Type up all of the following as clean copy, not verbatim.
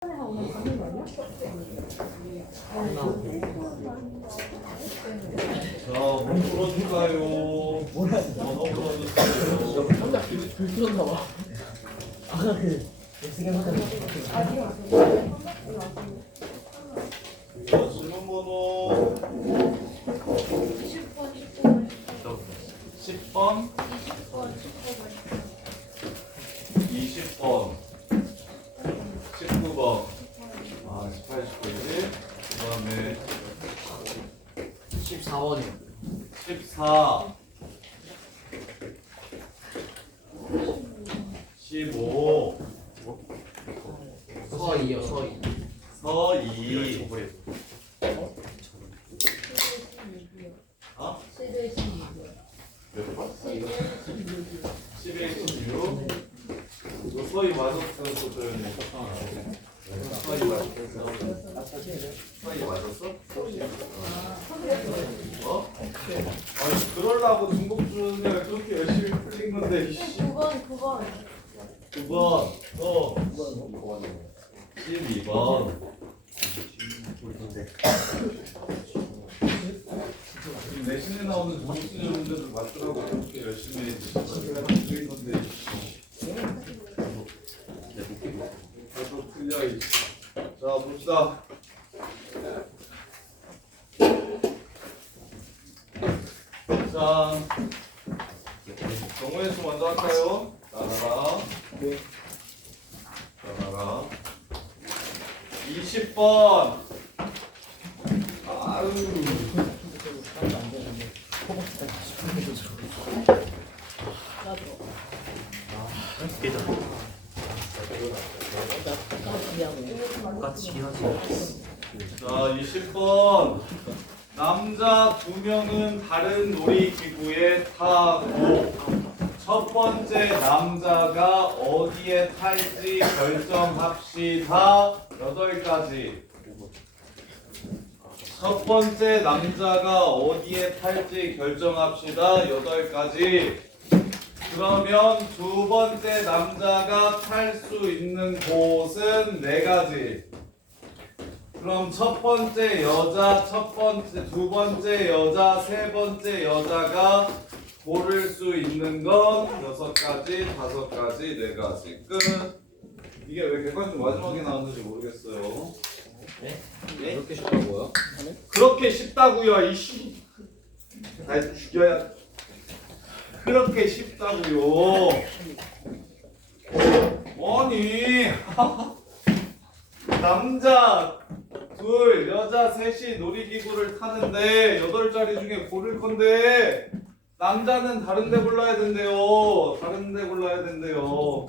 자, 뭐 풀어줄까요? 뭐라 해야 되나? 언어 풀어주세요. 혼자 불 틀었나 봐. 아까 그 엑스게 하던 질문 번호 20번, 10번, 20번, 19번, 18, 19이지? 그 다음에 14번이요. 14, 15, 서이요, 서이. 서이, 어? 11, 16. 몇 번? 11, 16. 11, 16. 너 서희 맞았어, 소도연이. 서희 맞았어? 서희 맞았어? 어? 아니, 그러려고 중복주는 그렇게 열심히 풀린 건데, 이씨. 9번, 9번. 9번, 또 12번. 지금 내신에 나오는 중복주의 문제를 맞추라고 그렇게 열심히 풀린 건데, 계속 틀려, 이씨. 자, 봅시다. 자, 정우의 수 먼저 할까요? 따라라. 따라라. 20번. 아유. 똑같이긴 하지. 자, 20번. 남자 2명은 다른 놀이기구에 타고 첫 번째 남자가 어디에 탈지 결정합시다. 8가지. 첫 번째 남자가 어디에 탈지 결정합시다. 8가지. 그러면 두 번째 남자가 탈 수 있는 곳은 4가지. 그럼 첫 번째 여자, 두 번째 여자, 세 번째 여자가 고를 수 있는 건 6가지, 5가지, 4가지. 끝. 이게 왜 객관식 마지막에 나왔는지 모르겠어요. 네? 그렇게 쉽다고요? 그렇게 쉽다고요, 이씨. 날 죽여야. 그렇게 쉽다고요. 아니, 남자 둘, 여자 셋이 놀이기구를 타는데 8자리 중에 고를 건데 남자는 다른 데 골라야 된대요. 다른 데 골라야 된대요.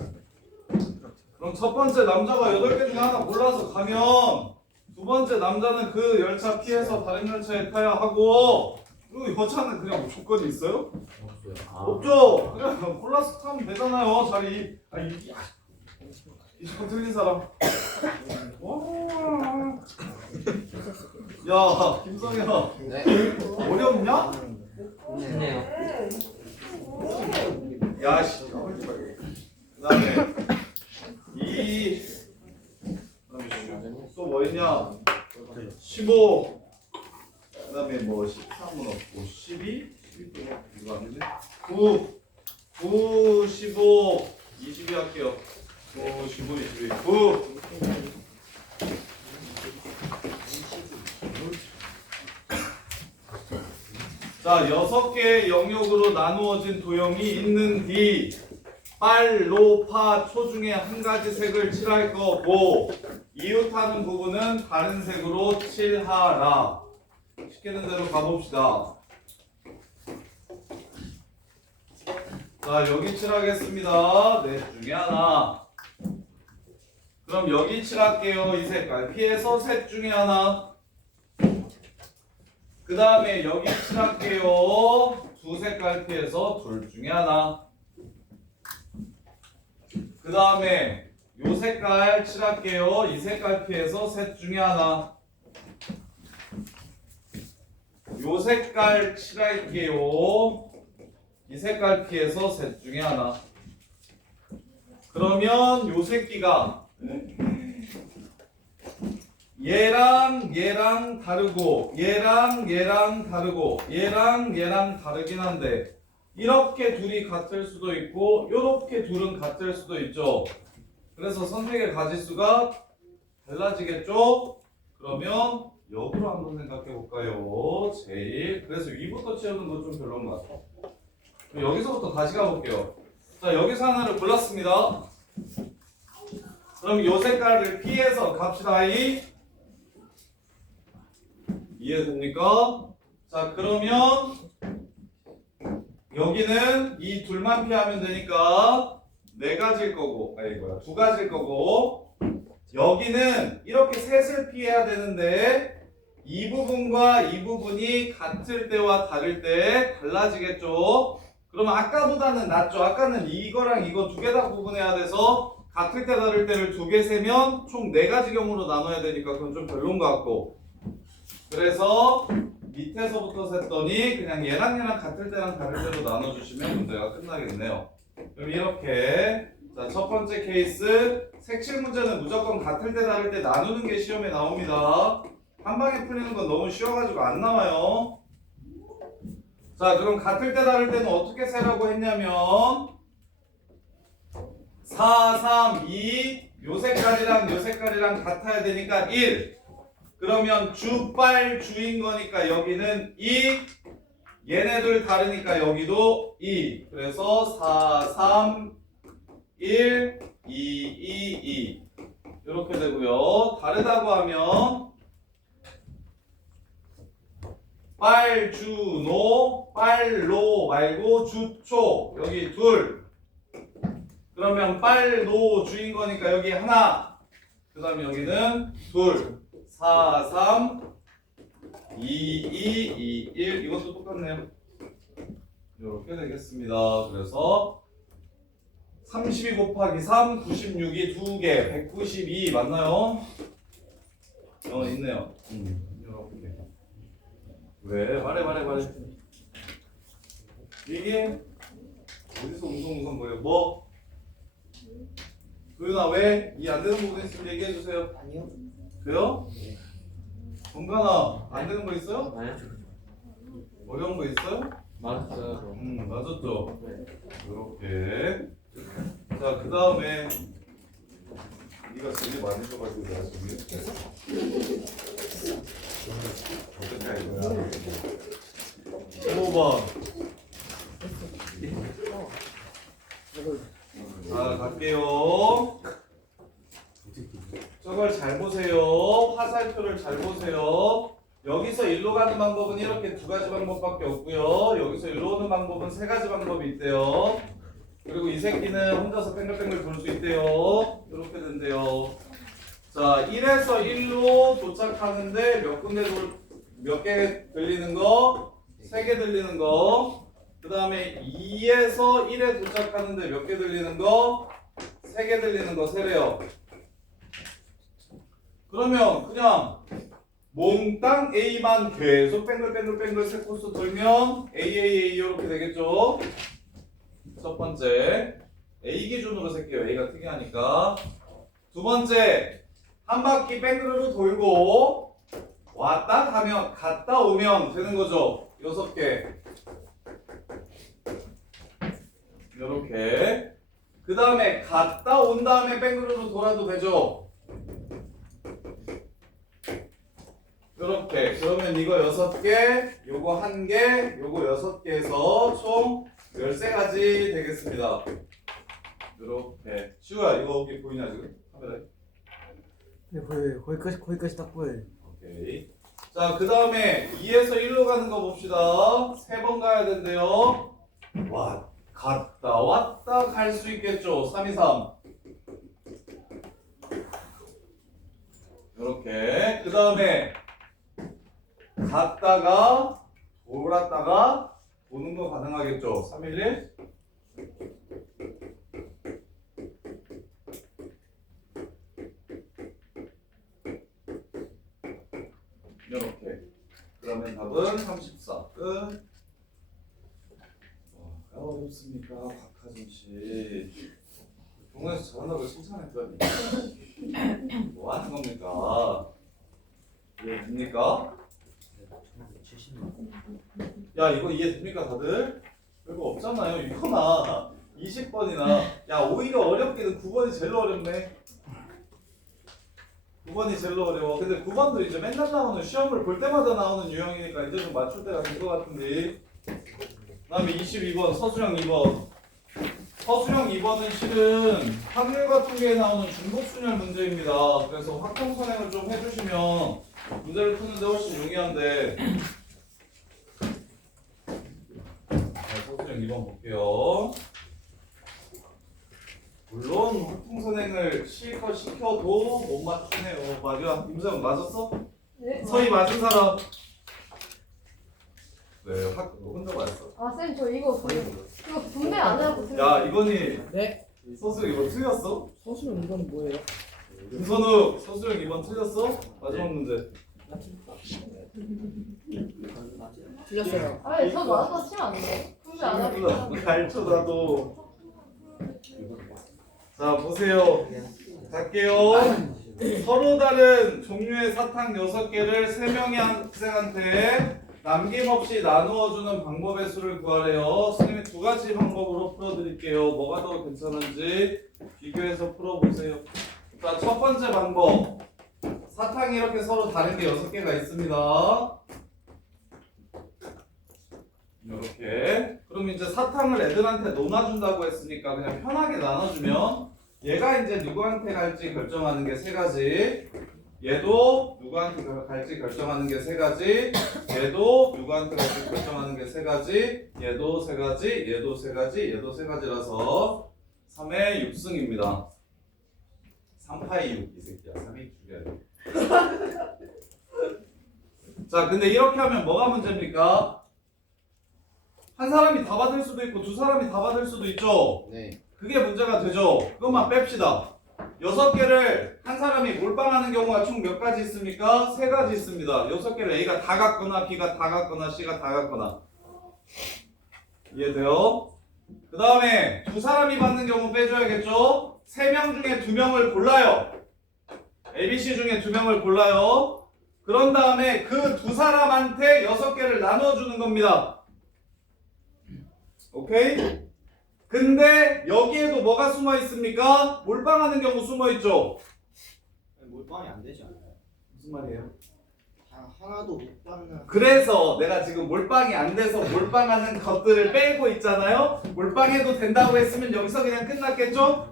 그럼 첫 번째 남자가 8개 중에 하나 골라서 가면 두 번째 남자는 그 열차 피해서 다른 열차에 타야 하고 그리고 여자는 그냥 조건이 있어요? 없어요. 없죠? 그냥 골라서 타면 되잖아요. 자리. 20번 틀린 사람. 와. 야, 김성현. 네. 어렵냐? 좋네요. 야, 씨. 그다음에 또 뭐 있냐? 15. 그다음에 뭐 13은 없고 12? 12도 이거 안 되네. 9, 15, 22 할게요. 9, 15, 22, 9. 자, 6개의 영역으로 나누어진 도형이 있는 뒤 빨, 로, 파, 초 중에 한 가지 색을 칠할 거고 이웃하는 부분은 다른 색으로 칠하라. 시키는 대로 가봅시다. 자, 여기 칠하겠습니다. 넷 중에 하나. 그럼 여기 칠할게요. 이 색깔 피해서 셋 중에 하나. 그 다음에 여기 칠할게요. 두 색깔 피해서 둘 중에 하나. 그 다음에 요 색깔 칠할게요. 이 색깔 피해서 셋 중에 하나. 요 색깔 칠할게요. 이 색깔 피해서 셋 중에 하나. 그러면 요 새끼가 얘랑 다르고 얘랑 다르고 얘랑 다르긴 한데 이렇게 둘이 같을 수도 있고 요렇게 둘은 같을 수도 있죠. 그래서 선택의 가지수가 달라지겠죠? 그러면 역으로 한번 생각해 볼까요? 제일 그래서 위부터 채우는 건 좀 별로인 것 같아요. 그럼 여기서부터 다시 가볼게요. 자, 여기서 하나를 골랐습니다. 그럼 요 색깔을 피해서 갑시다. 이해됩니까? 자, 그러면 여기는 이 둘만 피하면 되니까 네 가지일 거고, 두 가지일 거고, 여기는 이렇게 셋을 피해야 되는데 이 부분과 이 부분이 같을 때와 다를 때 달라지겠죠. 그러면 아까보다는 낫죠. 아까는 이거랑 이거 두 개 다 구분해야 돼서 같을 때 다를 때를 두 개 세면 총 네 가지 경우로 나눠야 되니까 그건 좀 별론 것 같고, 그래서 밑에서부터 셌더니 그냥 얘랑 같을 때랑 다를 때로 나눠주시면 문제가 끝나겠네요. 그럼 이렇게 자, 첫 번째 케이스 색칠 문제는 무조건 같을 때 다를 때 나누는 게 시험에 나옵니다. 한 방에 풀리는 건 너무 쉬워가지고 안 나와요. 자, 그럼 같을 때 다를 때는 어떻게 세라고 했냐면 4, 3, 2 요 색깔이랑 같아야 되니까 1. 그러면 주인 거니까 여기는 2. 얘네들 다르니까 여기도 2. 그래서 4, 3, 1, 2, 2, 2 이렇게 되고요. 다르다고 하면 빨주노, 빨로 말고 주초 여기 둘. 그러면 빨노 주인 거니까 여기 하나. 그 다음에 여기는 둘. 4, 3, 2, 2, 2, 1 이것도 똑같네요. 이렇게 되겠습니다. 그래서 32 곱하기 3, 96이 2개, 192 맞나요? 있네요. 이렇게. 왜? 말해. 이게 어디서 웅성웅성 거예요? 뭐? 도윤아 왜? 이 안 되는 부분 있으면 얘기해 주세요. 아니요. 그래요? 정관아 안 되는 거 있어요? 아니요. 어려운 거 있어요? 맞았어요. 맞았죠? 네. 이렇게. 자, 그 다음에 네가 제일 많이 줘가지고 내가 준비했어. 어떻게 할 거야? 15번. 자, 갈게요. 저걸 잘 보세요. 화살표를 잘 보세요. 여기서 일로 가는 방법은 이렇게 두 가지 방법밖에 없고요. 여기서 일로 오는 방법은 세 가지 방법이 있대요. 그리고 이 새끼는 혼자서 뺑글뺑글 돌 수 있대요. 이렇게 된대요. 자, 1에서 1로 도착하는데 몇 개 들리는 거? 3개 들리는 거. 그 다음에 2에서 1에 도착하는데 몇 개 들리는 거? 3개 들리는 거 세래요. 그러면 그냥 몽땅 A만 계속 뺑글뺑글 세 코스 돌면 A 이렇게 되겠죠? 첫 번째 A 기준으로 셀게요. A가 특이하니까. 두 번째 한 바퀴 뺑글로 돌고 왔다 가면 갔다 오면 되는 거죠. 6개 이렇게. 그 다음에 갔다 온 다음에 뺑글로 돌아도 되죠. 이렇게. 그러면 이거 6개, 요거 1개, 요거 6개에서 총 13가지 되겠습니다. 이렇게. 시우야, 이거 여기 보이냐 지금? 카메라에? 네, 보여요. 거기까지 딱 보여요. 오케이. 자, 그 다음에 2에서 1로 가는 거 봅시다. 3번 가야 된대요. 갔다 왔다 갈 수 있겠죠. 3, 2, 3. 이렇게. 그 다음에 갔다가 돌았다가 오는 거 가능하겠죠. 3, 1, 1. 이렇게. 그러면 답은 34. 끝. 뭐가 어렵습니까, 박하준 씨? 동네에서 잘한다고 칭찬했더니 뭐 하는 겁니까? 이해됩니까? 야 이거 이해됩니까 다들? 별거 없잖아요. 이거나 20번이나 야 오히려 어렵기는 9번이 제일 어렵네. 9번이 제일 어려워. 근데 9번도 이제 맨날 나오는 시험을 볼 때마다 나오는 유형이니까 이제 좀 맞출 때가 된 것 같은데. 그 다음에 22번 서술형 2번. 서술형 2번은 실은 확률과 통계에 나오는 중복순열 문제입니다. 그래서 확정선행을 좀 해주시면 문제를 푸는데 훨씬 용이한데. 자, 서술형 2번 볼게요. 물론 확통선행을 실컷 시켜도 못 맞추네요. 마리아, 임수영 맞았어? 네. 서희 맞은 사람? 왜? 혼자 맞았어? 아, 쌤, 저 이거 분배 안 하고 틀렸어요. 야, 이건희 네? 서술형 2번 틀렸어? 서술형 이건 뭐예요? 김선욱 서술형 2번 틀렸어? 마지막 문제. 틀렸어요. 아니, 저 맞아서 치면 안 돼요? 분배 안 하고 틀렸어요. 갈초다도. 자, 보세요. 갈게요. 서로 다른 종류의 사탕 6개를 3명의 학생한테 남김없이 나누어주는 방법의 수를 구하래요. 선생님이 2가지 방법으로 풀어드릴게요. 뭐가 더 괜찮은지 비교해서 풀어보세요. 자, 첫 번째 방법. 사탕이 이렇게 서로 다른 게 6개가 있습니다. 이렇게. 그럼 이제 사탕을 애들한테 나눠준다고 했으니까 그냥 편하게 나눠주면 얘가 이제 누구한테 갈지 결정하는 게 3가지. 얘도 누구한테 갈지 결정하는 게 3가지. 얘도 누구한테 갈지 결정하는 게 3가지. 얘도 3가지. 얘도 3가지. 얘도 3가지라서 3의 6승입니다. 3파이 6 이 새끼야. 3이 죽여야 돼. 자, 근데 이렇게 하면 뭐가 문제입니까? 한 사람이 다 받을 수도 있고 2사람이 다 받을 수도 있죠. 네. 그게 문제가 되죠. 그것만 뺍시다. 6개를 한 사람이 몰빵하는 경우가 총 몇 가지 있습니까? 3가지 있습니다. 6개를 A가 다 갖거나 B가 다 갖거나 C가 다 갖거나. 이해돼요? 그 다음에 2사람이 받는 경우 빼줘야겠죠? 3명 중에 2명을 골라요. ABC 중에 2명을 골라요. 그런 다음에 그 2사람한테 6개를 나눠주는 겁니다. 오케이? 근데 여기에도 뭐가 숨어 있습니까? 몰빵하는 경우 숨어 있죠. 몰빵이 안 되지 않나요? 무슨 말이에요? 하나도 못 받는. 그래서 내가 지금 몰빵이 안 돼서 몰빵하는 것들을 빼고 있잖아요. 몰빵해도 된다고 했으면 여기서 그냥 끝났겠죠?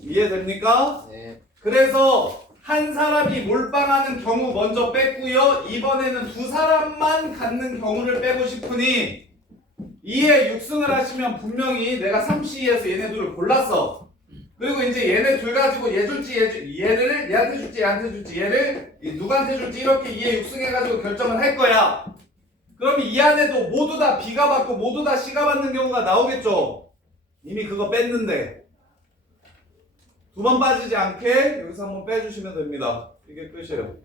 이해됩니까? 네. 그래서 한 사람이 몰빵하는 경우 먼저 뺐고요. 이번에는 2사람만 갖는 경우를 빼고 싶으니 2에 6승을 하시면 분명히 내가 3C에서 얘네 둘을 골랐어. 그리고 이제 얘네 둘 가지고 얘 줄지 얘를 얘한테 줄지 얘한테 줄지 얘를 누구한테 줄지 이렇게 2에 6승 해가지고 결정을 할 거야. 그럼 이 안에도 모두 다 B가 받고 모두 다 C가 받는 경우가 나오겠죠. 이미 그거 뺐는데 2번 빠지지 않게 여기서 한번 빼주시면 됩니다. 이게 끝이에요.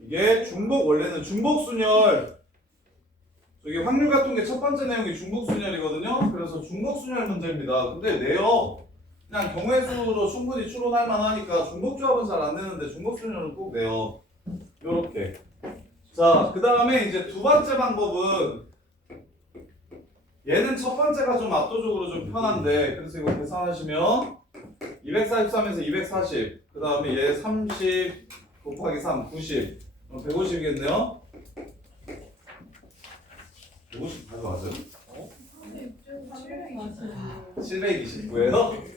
이게 중복, 원래는 중복순열, 저기 확률과 통계 첫 번째 내용이 중복순열이거든요. 그래서 중복순열 문제입니다. 근데 내요 그냥 경우의 수로 충분히 추론할 만하니까 중복조합은 잘 안 되는데 중복순열은 꼭 내요. 요렇게. 자, 그 다음에 이제 2번째 방법은 얘는 첫 번째가 좀 압도적으로 좀 편한데, 그래서 이거 계산하시면 243에서 240, 그 다음에 얘 30 곱하기 3, 90, 150이겠네요? 150 가져가죠? 729예요?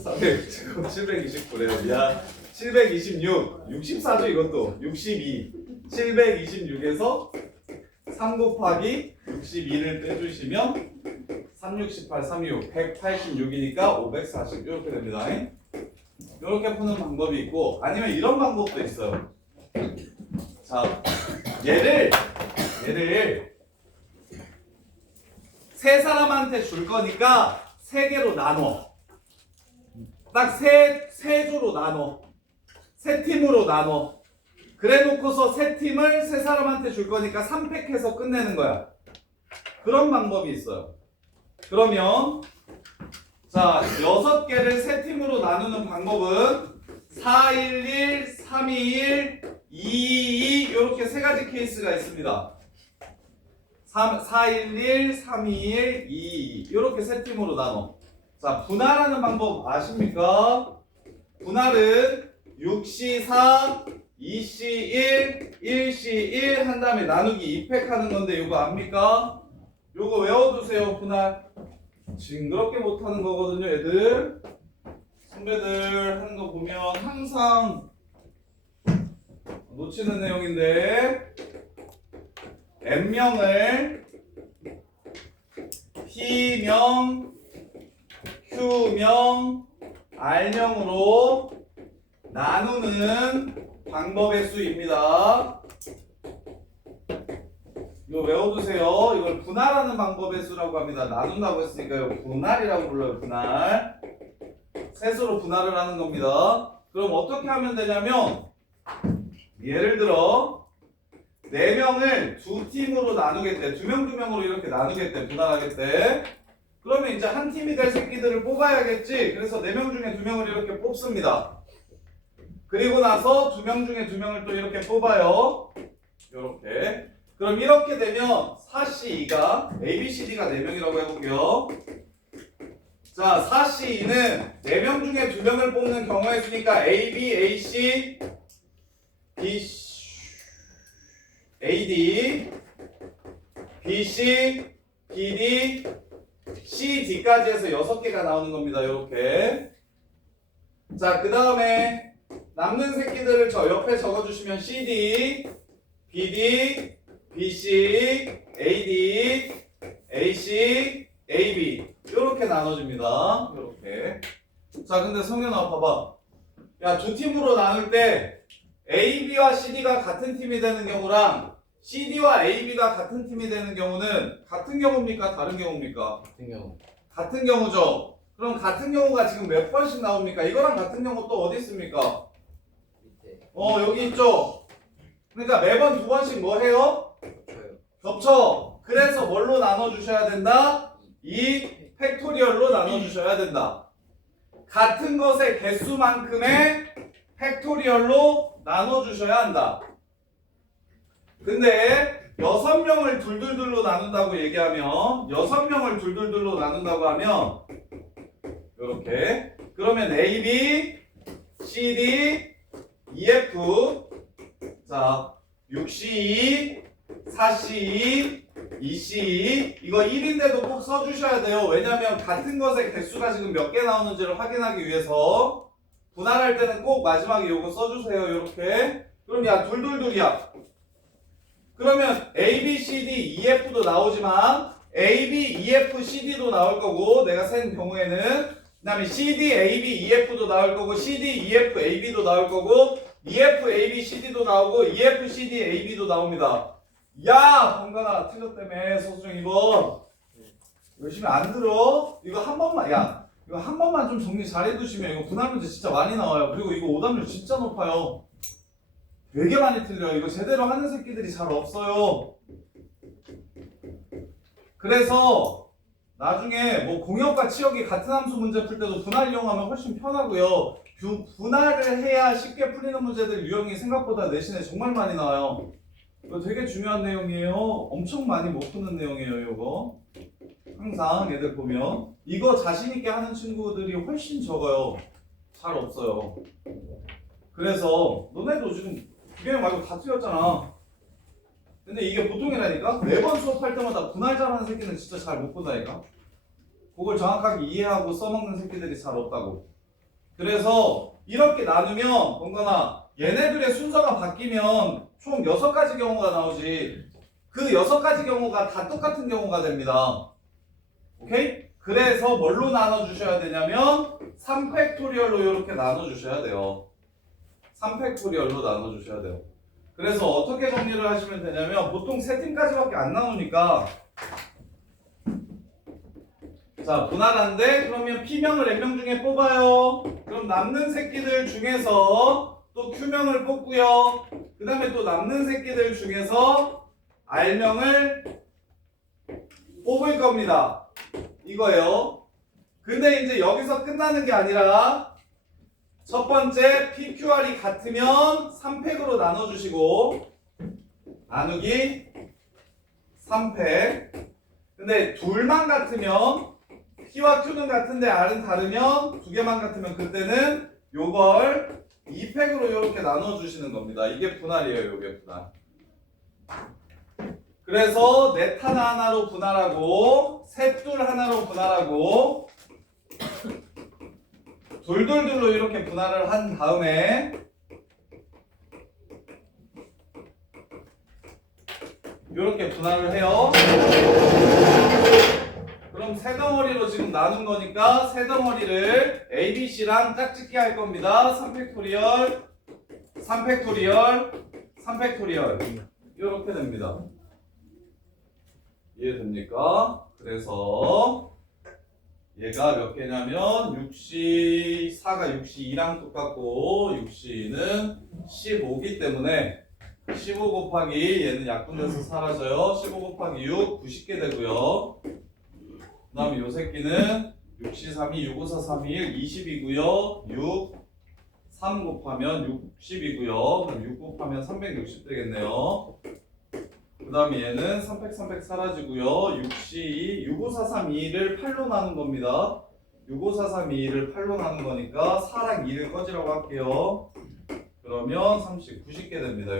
300, 729래요. 야, 726, 64죠 이것도. 62, 726에서 3 곱하기 62를 빼주시면 368, 36, 186이니까 540 이렇게 됩니다. 이렇게 푸는 방법이 있고, 아니면 이런 방법도 있어요. 자, 얘를 세 사람한테 줄 거니까 3개로 나눠. 딱 세 조로 나눠. 세 팀으로 나눠. 그래 놓고서 세 팀을 세 사람한테 줄 거니까 3팩 해서 끝내는 거야. 그런 방법이 있어요. 그러면 자, 6개를 세 팀으로 나누는 방법은 411, 321, 222 이렇게 세 가지 케이스가 있습니다. 411, 321, 222 이렇게 세 팀으로 나눠. 자, 분할하는 방법 아십니까? 분할은 6C4, 2C1, 1C1 한 다음에 나누기 2팩하는 건데 이거 압니까? 요거 외워두세요. 분할 징그럽게 못하는 거거든요 애들. 선배들 하는 거 보면 항상 놓치는 내용인데 N명을 P명, Q명, R명으로 나누는 방법의 수입니다. 이거 외워두세요. 이걸 분할하는 방법의 수라고 합니다. 나눈다고 했으니까 이거 분할이라고 불러요. 분할. 셋으로 분할을 하는 겁니다. 그럼 어떻게 하면 되냐면 예를 들어 4명을 두 팀으로 나누겠대. 2명 2명으로 이렇게 나누겠대. 분할하겠대. 그러면 이제 한 팀이 될 새끼들을 뽑아야겠지. 그래서 4명 중에 2명을 이렇게 뽑습니다. 그리고 나서 2명 중에 2명을 또 이렇게 뽑아요. 이렇게. 그럼 이렇게 되면 4C2가 ABCD가 4명이라고 해볼게요. 자, 4C2는 4명 중에 2명을 뽑는 경우의 수니까 AB, AC, BC, AD, BC, BD, CD까지 해서 6개가 나오는 겁니다. 이렇게. 자, 그 다음에 남는 새끼들을 저 옆에 적어주시면 CD, BD, BC, AD, AC, AB 이렇게 나눠집니다. 이렇게. 자, 근데 성현아 봐봐. 야, 두 팀으로 나눌 때 AB와 CD가 같은 팀이 되는 경우랑 CD와 AB가 같은 팀이 되는 경우는 같은 경우입니까? 다른 경우입니까? 같은 경우. 같은 경우죠. 그럼 같은 경우가 지금 몇 번씩 나옵니까? 이거랑 같은 경우 또 어디 있습니까? 밑에. 여기 있죠. 그러니까 매번 2번씩 뭐 해요? 저요. 겹쳐. 그래서 뭘로 나눠주셔야 된다? 이 팩토리얼로 나눠주셔야 된다. 같은 것의 개수만큼의 팩토리얼로 나눠주셔야 한다. 근데 6명을 둘둘둘로 나눈다고 얘기하면 6명을 둘둘둘로 나눈다고 하면 이렇게 그러면 AB, CD, EF 자 6C2, 4C2, 2C2 이거 1인데도 꼭 써주셔야 돼요. 왜냐면 같은 것의 개수가 지금 몇 개 나오는지를 확인하기 위해서 분할할 때는 꼭 마지막에 이거 써주세요. 이렇게 그럼 야 둘둘둘이야. 그러면 A, B, C, D, E, F도 나오지만 A, B, E, F, C, D도 나올 거고 내가 센 경우에는 그 다음에 C, D, A, B, E, F도 나올 거고 C, D, E, F, A, B도 나올 거고 E, F, A, B, C, D도 나오고 E, F, C, D, A, B도 나옵니다. 야! 번가나 틀렸다며 서수정 2번 열심히 안 들어? 이거 한 번만 야 이거 한 번만 좀 정리 잘 해두시면 이거 분할 문제 진짜 많이 나와요. 그리고 이거 오답률 진짜 높아요. 되게 많이 틀려요. 이거 제대로 하는 새끼들이 잘 없어요. 그래서 나중에 뭐 공역과 치역이 같은 함수 문제 풀 때도 분할 이용하면 훨씬 편하고요. 분할을 해야 쉽게 풀리는 문제들 유형이 생각보다 내신에 정말 많이 나와요. 이거 되게 중요한 내용이에요. 엄청 많이 못 푸는 내용이에요. 이거 항상 애들 보면 이거 자신 있게 하는 친구들이 훨씬 적어요. 잘 없어요. 그래서 너네도 지금 기계형 말고 다 틀렸잖아. 근데 이게 보통이라니까? 매번 수업할 때마다 분할 잘하는 새끼는 진짜 잘 못 본다니까? 그걸 정확하게 이해하고 써먹는 새끼들이 잘 없다고. 그래서 이렇게 나누면 뭔가나 얘네들의 순서가 바뀌면 총 6가지 경우가 나오지 그 6가지 경우가 다 똑같은 경우가 됩니다. 오케이? 그래서 뭘로 나눠주셔야 되냐면 3팩토리얼로 이렇게 나눠주셔야 돼요. 3팩토리얼로 나눠주셔야 돼요. 그래서 어떻게 정리를 하시면 되냐면 보통 3팀까지밖에 안 나오니까 자 분할한데 그러면 P명을 N명 중에 뽑아요. 그럼 남는 새끼들 중에서 또 Q명을 뽑고요. 그 다음에 또 남는 새끼들 중에서 R명을 뽑을 겁니다. 이거예요. 근데 이제 여기서 끝나는 게 아니라 첫 번째 PQR이 같으면 3팩으로 나눠주시고 나누기 3팩. 근데 둘만 같으면 P와 Q는 같은데 R은 다르면 두 개만 같으면 그때는 요걸 2팩으로 이렇게 나눠주시는 겁니다. 이게 분할이에요. 이게 분할. 그래서 넷 하나로 분할하고 셋둘 하나로 분할하고 둘둘둘로 이렇게 분할을 한 다음에 이렇게 분할을 해요. 그럼 세 덩어리로 지금 나눈 거니까 세 덩어리를 A, B, C랑 짝짓기 할 겁니다. 3팩토리얼, 3팩토리얼, 3팩토리얼 이렇게 됩니다. 이해됩니까? 그래서 얘가 몇 개냐면 6C4가 6C2랑 똑같고 6C는 15기 때문에 15 곱하기 얘는 약분돼서 사라져요. 15 곱하기 6, 90개 되고요. 그 다음에 요 새끼는 6C3이 654, 321, 20이고요. 6, 3 곱하면 60이고요. 그럼 6 곱하면 360 되겠네요. 그 다음에 얘는 3팩, 3팩 사라지고요. 6C2, 654, 321을 8로 나눈 겁니다. 654, 321을 8로 나눈 거니까 4랑 2를 꺼지라고 할게요. 그러면 30, 90개 됩니다.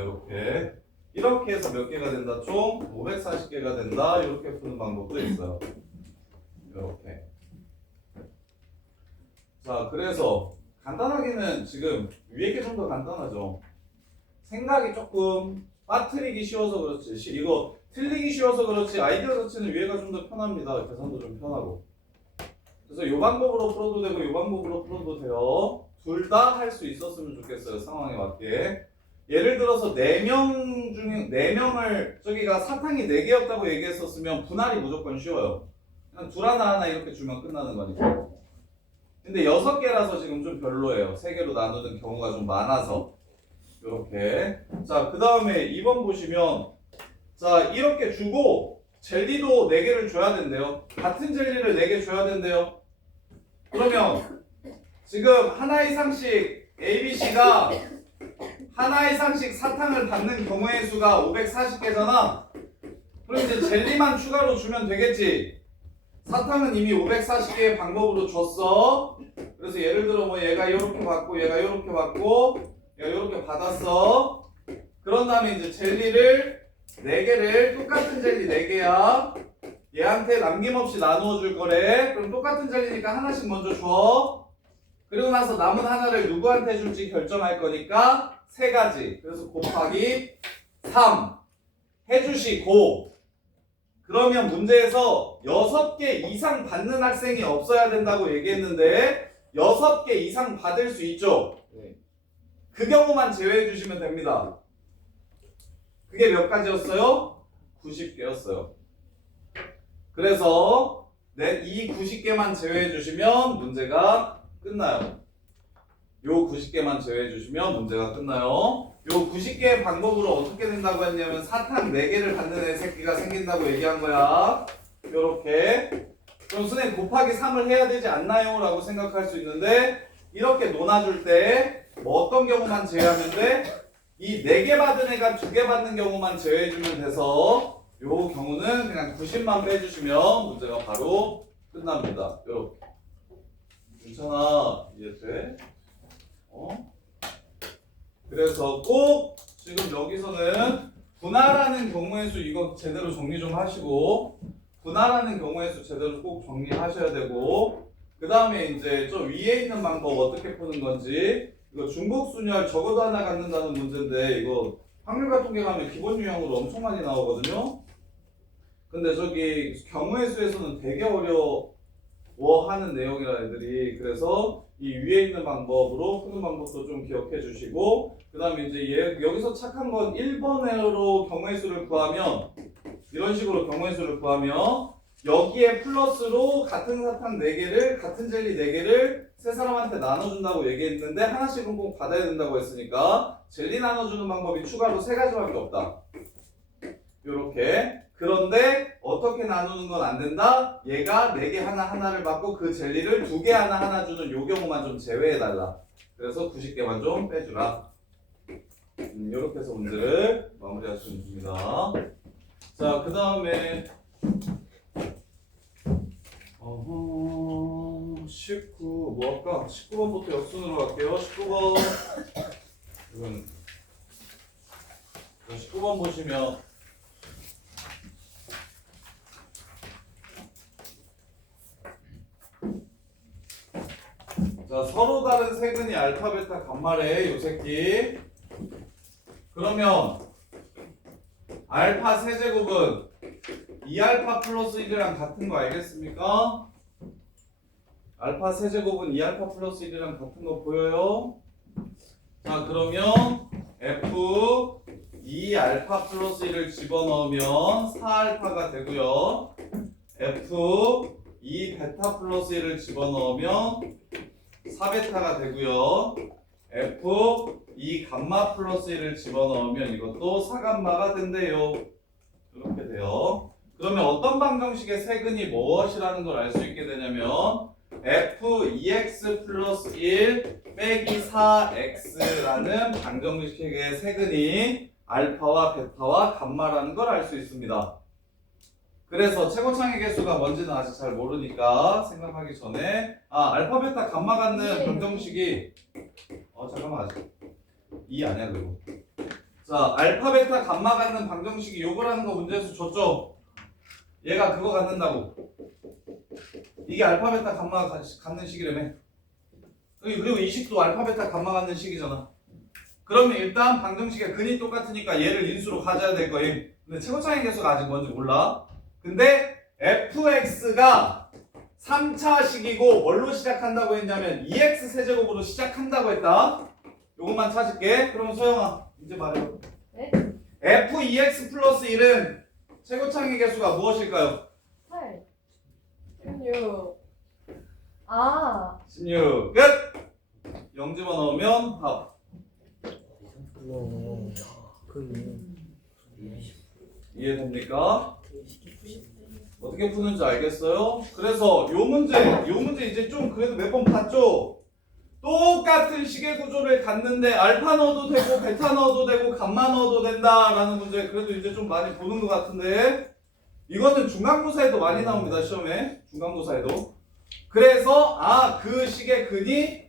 이렇게 해서 몇 개가 된다? 총 540개가 된다. 이렇게 푸는 방법도 있어요. 이렇게. 자, 그래서 간단하게는 지금 위에 게 좀 더 간단하죠. 생각이 조금 빠뜨리기 쉬워서 그렇지. 이거 틀리기 쉬워서 그렇지. 아이디어 자체는 위에가 좀 더 편합니다. 계산도 좀 편하고. 그래서 이 방법으로 풀어도 되고 이 방법으로 풀어도 돼요. 둘 다 할 수 있었으면 좋겠어요. 상황에 맞게. 예를 들어서 4명 중에 4명을 저기가 사탕이 4개였다고 얘기했었으면 분할이 무조건 쉬워요. 그냥 둘 하나 이렇게 주면 끝나는 거니까. 근데 6개라서 지금 좀 별로예요. 3개로 나누는 경우가 좀 많아서. 이렇게. 자, 그 다음에 2번 보시면 자, 이렇게 주고 젤리도 4개를 줘야 된대요. 같은 젤리를 4개 줘야 된대요. 그러면 지금 하나 이상씩 ABC가 하나 이상씩 사탕을 받는 경우의 수가 540개잖아. 그럼 이제 젤리만 추가로 주면 되겠지. 사탕은 이미 540개의 방법으로 줬어. 그래서 예를 들어 뭐 얘가 이렇게 받고 얘가 이렇게 받고 얘가 이렇게 받았어. 그런 다음에 이제 젤리를 4개를 똑같은 젤리 4개야. 얘한테 남김없이 나누어 줄 거래. 그럼 똑같은 젤리니까 하나씩 먼저 줘. 그리고 나서 남은 하나를 누구한테 줄지 결정할 거니까 3가지. 그래서 곱하기 3 해주시고 그러면 문제에서 6개 이상 받는 학생이 없어야 된다고 얘기했는데 6개 이상 받을 수 있죠? 네. 그 경우만 제외해 주시면 됩니다. 그게 몇 가지였어요? 90개였어요. 그래서 이 90개만 제외해 주시면 문제가 끝나요. 요 90개만 제외해 주시면 문제가 끝나요. 요 90개의 방법으로 어떻게 된다고 했냐면 사탕 4개를 받는 애 새끼가 생긴다고 얘기한 거야. 요렇게. 그럼 선생님 곱하기 3을 해야 되지 않나요? 라고 생각할 수 있는데 이렇게 논아줄 때 뭐 어떤 경우만 제외하면 돼? 이 4개 받은 애가 2개 받는 경우만 제외해주면 돼서 요 경우는 그냥 90만 빼주시면 문제가 바로 끝납니다. 요렇게. 괜찮아. 이해돼? 그래서 꼭 지금 여기서는 분할하는 경우의 수 이거 제대로 정리 좀 하시고 분할하는 경우의 수 제대로 꼭 정리하셔야 되고 그 다음에 이제 저 위에 있는 방법 어떻게 푸는 건지 이거 중복순열 적어도 하나 갖는다는 문제인데 이거 확률 같은 게 가면 기본 유형으로 엄청 많이 나오거든요. 근데 저기 경우의 수에서는 되게 어려워하는 내용이라 애들이. 그래서 이 위에 있는 방법으로 푸는 방법도 좀 기억해 주시고 그 다음에 이제 여기서 착한 건 1번으로 경우의 수를 구하면 이런 식으로 경우의 수를 구하면 여기에 플러스로 같은 사탕 4개를 같은 젤리 4개를 세 사람한테 나눠준다고 얘기했는데 하나씩은 꼭 받아야 된다고 했으니까 젤리 나눠주는 방법이 추가로 3가지밖에 없다. 요렇게. 그런데 어떻게 나누는 건 안 된다? 얘가 4개 하나를 받고 그 젤리를 2개 하나 주는 요 경우만 좀 제외해달라. 그래서 90개만 좀 빼주라. 이렇게 해서 문제를 마무리하시면 됩니다. 자, 그 다음에 19 뭐 할까? 19번부터 역순으로 갈게요. 19번 이건 19번 보시면 자, 서로 다른 세근이 알파, 베타, 감마래 요 새끼. 그러면 알파 세제곱은 2알파 플러스 1이랑 같은 거 알겠습니까? 알파 세제곱은 2알파 플러스 1이랑 같은 거 보여요? 자, 그러면 F 2알파 플러스 1을 집어넣으면 4알파가 되고요. F 2베타 플러스 1을 집어넣으면 4베타가 되고요. F 2감마 플러스 1을 집어넣으면 이것도 4감마가 된대요. 이렇게 돼요. 그러면 어떤 방정식의 세근이 무엇이라는 걸 알 수 있게 되냐면 f2x 플러스 1 빼기 4x라는 방정식의 세근이 알파와 베타와 감마라는 걸 알 수 있습니다. 그래서 최고창의 개수가 뭔지는 아직 잘 모르니까 생각하기 전에 알파, 베타, 감마 갖는 방정식이 잠깐만 아직 2 아니야 그리고 자, 알파, 베타, 감마 갖는 방정식이 요거라는 거 문제에서 줬죠? 얘가 그거 갖는다고. 이게 알파, 베타, 감마 갖는 식이라며. 그리고 이 식도 알파, 베타, 감마 갖는 식이잖아. 그러면 일단 방정식의 근이 똑같으니까 얘를 인수로 가져야 될 거임. 근데 최고차의 개수가 아직 뭔지 몰라. 근데 fx가 3차식이고 뭘로 시작한다고 했냐면 2x 세제곱으로 시작한다고 했다. 요것만 찾을게. 그럼 소영아 이제 말해봐. 네? f2x 플러스 1은 최고창의 개수가 무엇일까요? 8 16 아 16 끝! 0 집어넣으면 합. 이해됩니까? 어떻게 푸는지 알겠어요? 그래서 요 문제 이제 좀 그래도 몇 번 봤죠? 똑같은 시계 구조를 갖는데 알파 넣어도 되고 베타 넣어도 되고 감마 넣어도 된다라는 문제 그래도 이제 좀 많이 보는 것 같은데 이거는 중간고사에도 많이 나옵니다. 시험에 중간고사에도. 그래서 그 식의 근이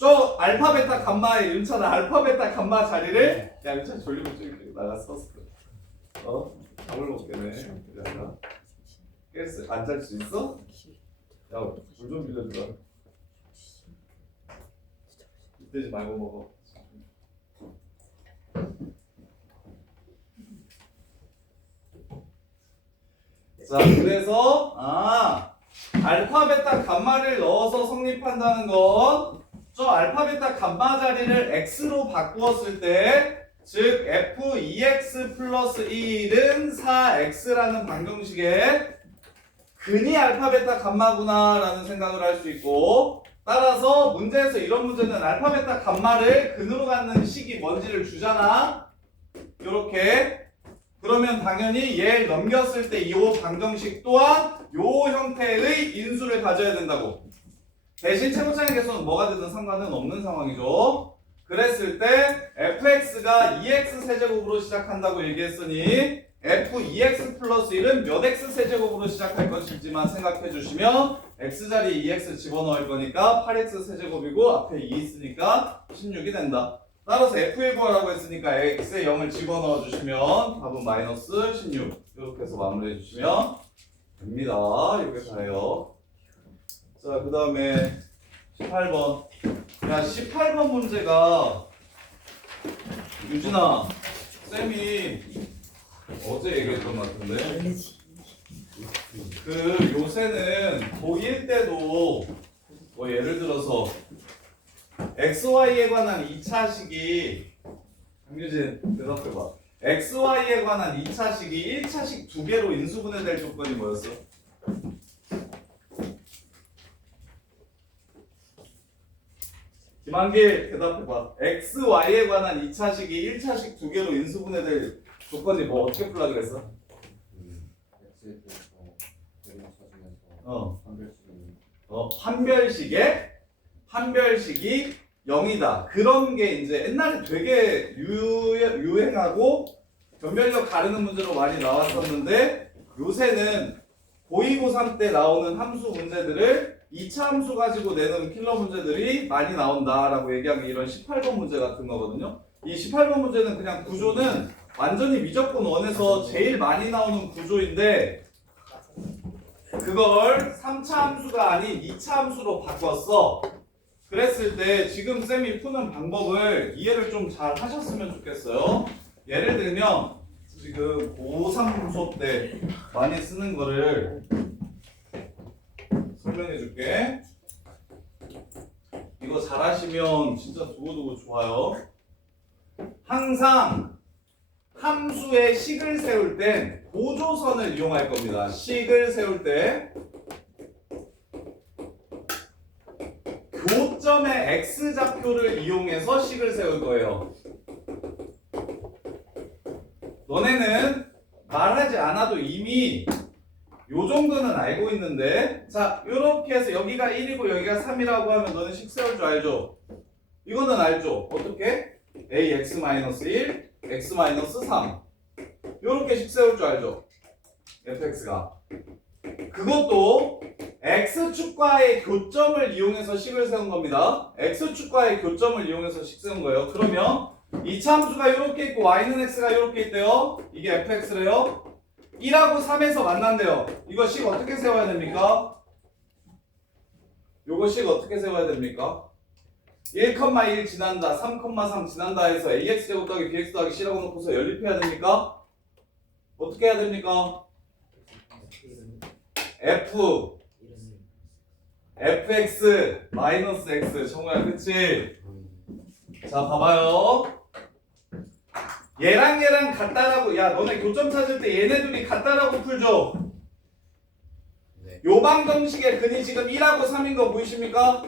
저 알파 베타 감마의 윤차는 알파 베타 감마 자리를 야 윤차 졸리고 좀 이렇게 나갔어. 밥을 먹겠네. 그냥 깼어. 안 잘 수 있어? 야, 물 좀 빌려주라. 이때지 말고 먹어. 자, 그래서 알파, 베타, 감마를 넣어서 성립한다는 건 저 알파, 베타, 감마 자리를 x로 바꾸었을 때 즉 f2x 플러스 1은 4x라는 방정식의 근이 알파, 베타, 감마구나 라는 생각을 할 수 있고 따라서 문제에서 이런 문제는 알파, 베타, 감마를 근으로 갖는 식이 뭔지를 주잖아. 요렇게 그러면 당연히 얘를 넘겼을 때 이 방정식 또한 요 형태의 인수를 가져야 된다고. 대신 최고창의 개수는 뭐가 되든 상관은 없는 상황이죠. 그랬을 때 fx가 2x 세제곱으로 시작한다고 얘기했으니 f2x 플러스 1은 몇 x 세제곱으로 시작할 것인지만 생각해 주시면 x 자리에 2x 집어넣을 거니까 8x 세제곱이고 앞에 2 있으니까 16이 된다. 따라서 f1 구하라고 했으니까 x에 0을 집어넣어 주시면 답은 마이너스 16 이렇게 해서 마무리해 주시면 됩니다. 이렇게 가요. 자, 그 다음에 18번. 야, 18번 문제가 유진아 쌤이 어제 얘기했던 것 같은데 그 요새는 고1 때도 뭐 예를 들어서 XY에 관한 2차식이 강유진 대답해봐. XY에 관한 2차식이 1차식 2개로 인수분해될 조건이 뭐였어? 김한길 대답해봐. XY에 관한 2차식이 1차식 2개로 인수분해될 조건이 뭐 어떻게 풀라 그랬어? 한별식이 0이다. 그런 게 이제 옛날에 되게 유행하고 변별력 가르는 문제로 많이 나왔었는데 요새는 고2, 고3 때 나오는 함수 문제들을 2차 함수 가지고 내는 킬러 문제들이 많이 나온다라고 얘기한 게 이런 18번 문제 같은 거거든요. 이 18번 문제는 그냥 구조는 완전히 미적분 원에서 제일 많이 나오는 구조인데 그걸 3차 함수가 아닌 2차 함수로 바꿨어. 그랬을 때 지금 쌤이 푸는 방법을 이해를 좀 잘 하셨으면 좋겠어요. 예를 들면 지금 고3 수업 때 많이 쓰는 거를 설명해 줄게. 이거 잘 하시면 진짜 두고두고 좋아요. 항상 함수의 식을 세울 땐 보조선을 이용할 겁니다. 식을 세울 때 교점의 x좌표를 이용해서 식을 세울 거예요. 너네는 말하지 않아도 이미 요 정도는 알고 있는데 자 요렇게 해서 여기가 1이고 여기가 3이라고 하면 너는 식 세울 줄 알죠? 이거는 알죠? 어떻게? ax-1, x-3 요렇게 식 세울 줄 알죠? fx가 그것도 x축과의 교점을 이용해서 식을 세운 겁니다. x축과의 교점을 이용해서 식 세운 거예요. 그러면 이 함수가 이렇게 있고 y는 x가 이렇게 있대요. 이게 fx래요. 1하고 3에서 만난대요. 이거 식 어떻게 세워야 됩니까? 요거 식 어떻게 세워야 됩니까? 1,1 지난다, 3,3 지난다 해서 ax제곱 더하기 bx 더하기 c라고 놓고서 연립해야 됩니까? 어떻게 해야 됩니까? fx 마이너스 x 정우야 그치? 자 봐봐요. 얘랑 얘랑 같다라고 야 너네 교점 찾을 때 얘네 둘이 같다라고 풀죠? 네. 요 방정식의 근이 지금 1하고 3인 거 보이십니까?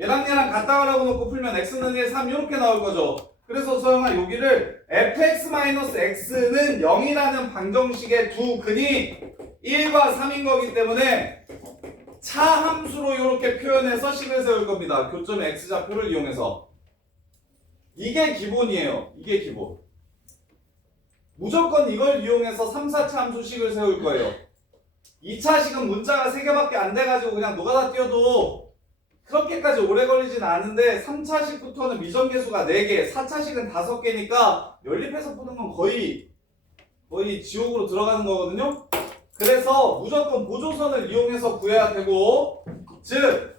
얘랑 얘랑 같다라고 놓고 풀면 x는 1, 3 이렇게 나올 거죠. 그래서 서영아 여기를 fx-x는 0이라는 방정식의 두 근이 1과 3인 거기 때문에 차함수로 이렇게 표현해서 식을 세울 겁니다. 교점의 x좌표를 이용해서. 이게 기본이에요. 이게 기본. 무조건 이걸 이용해서 3, 4차 함수식을 세울 거예요. 2차식은 문자가 3개밖에 안 돼가지고 그냥 노가다 띄워도 그렇게까지 오래 걸리진 않은데 3차식부터는 미정계수가 4개, 4차식은 5개니까 연립해서 푸는 건 거의 지옥으로 들어가는 거거든요. 그래서 무조건 보조선을 이용해서 구해야 되고 즉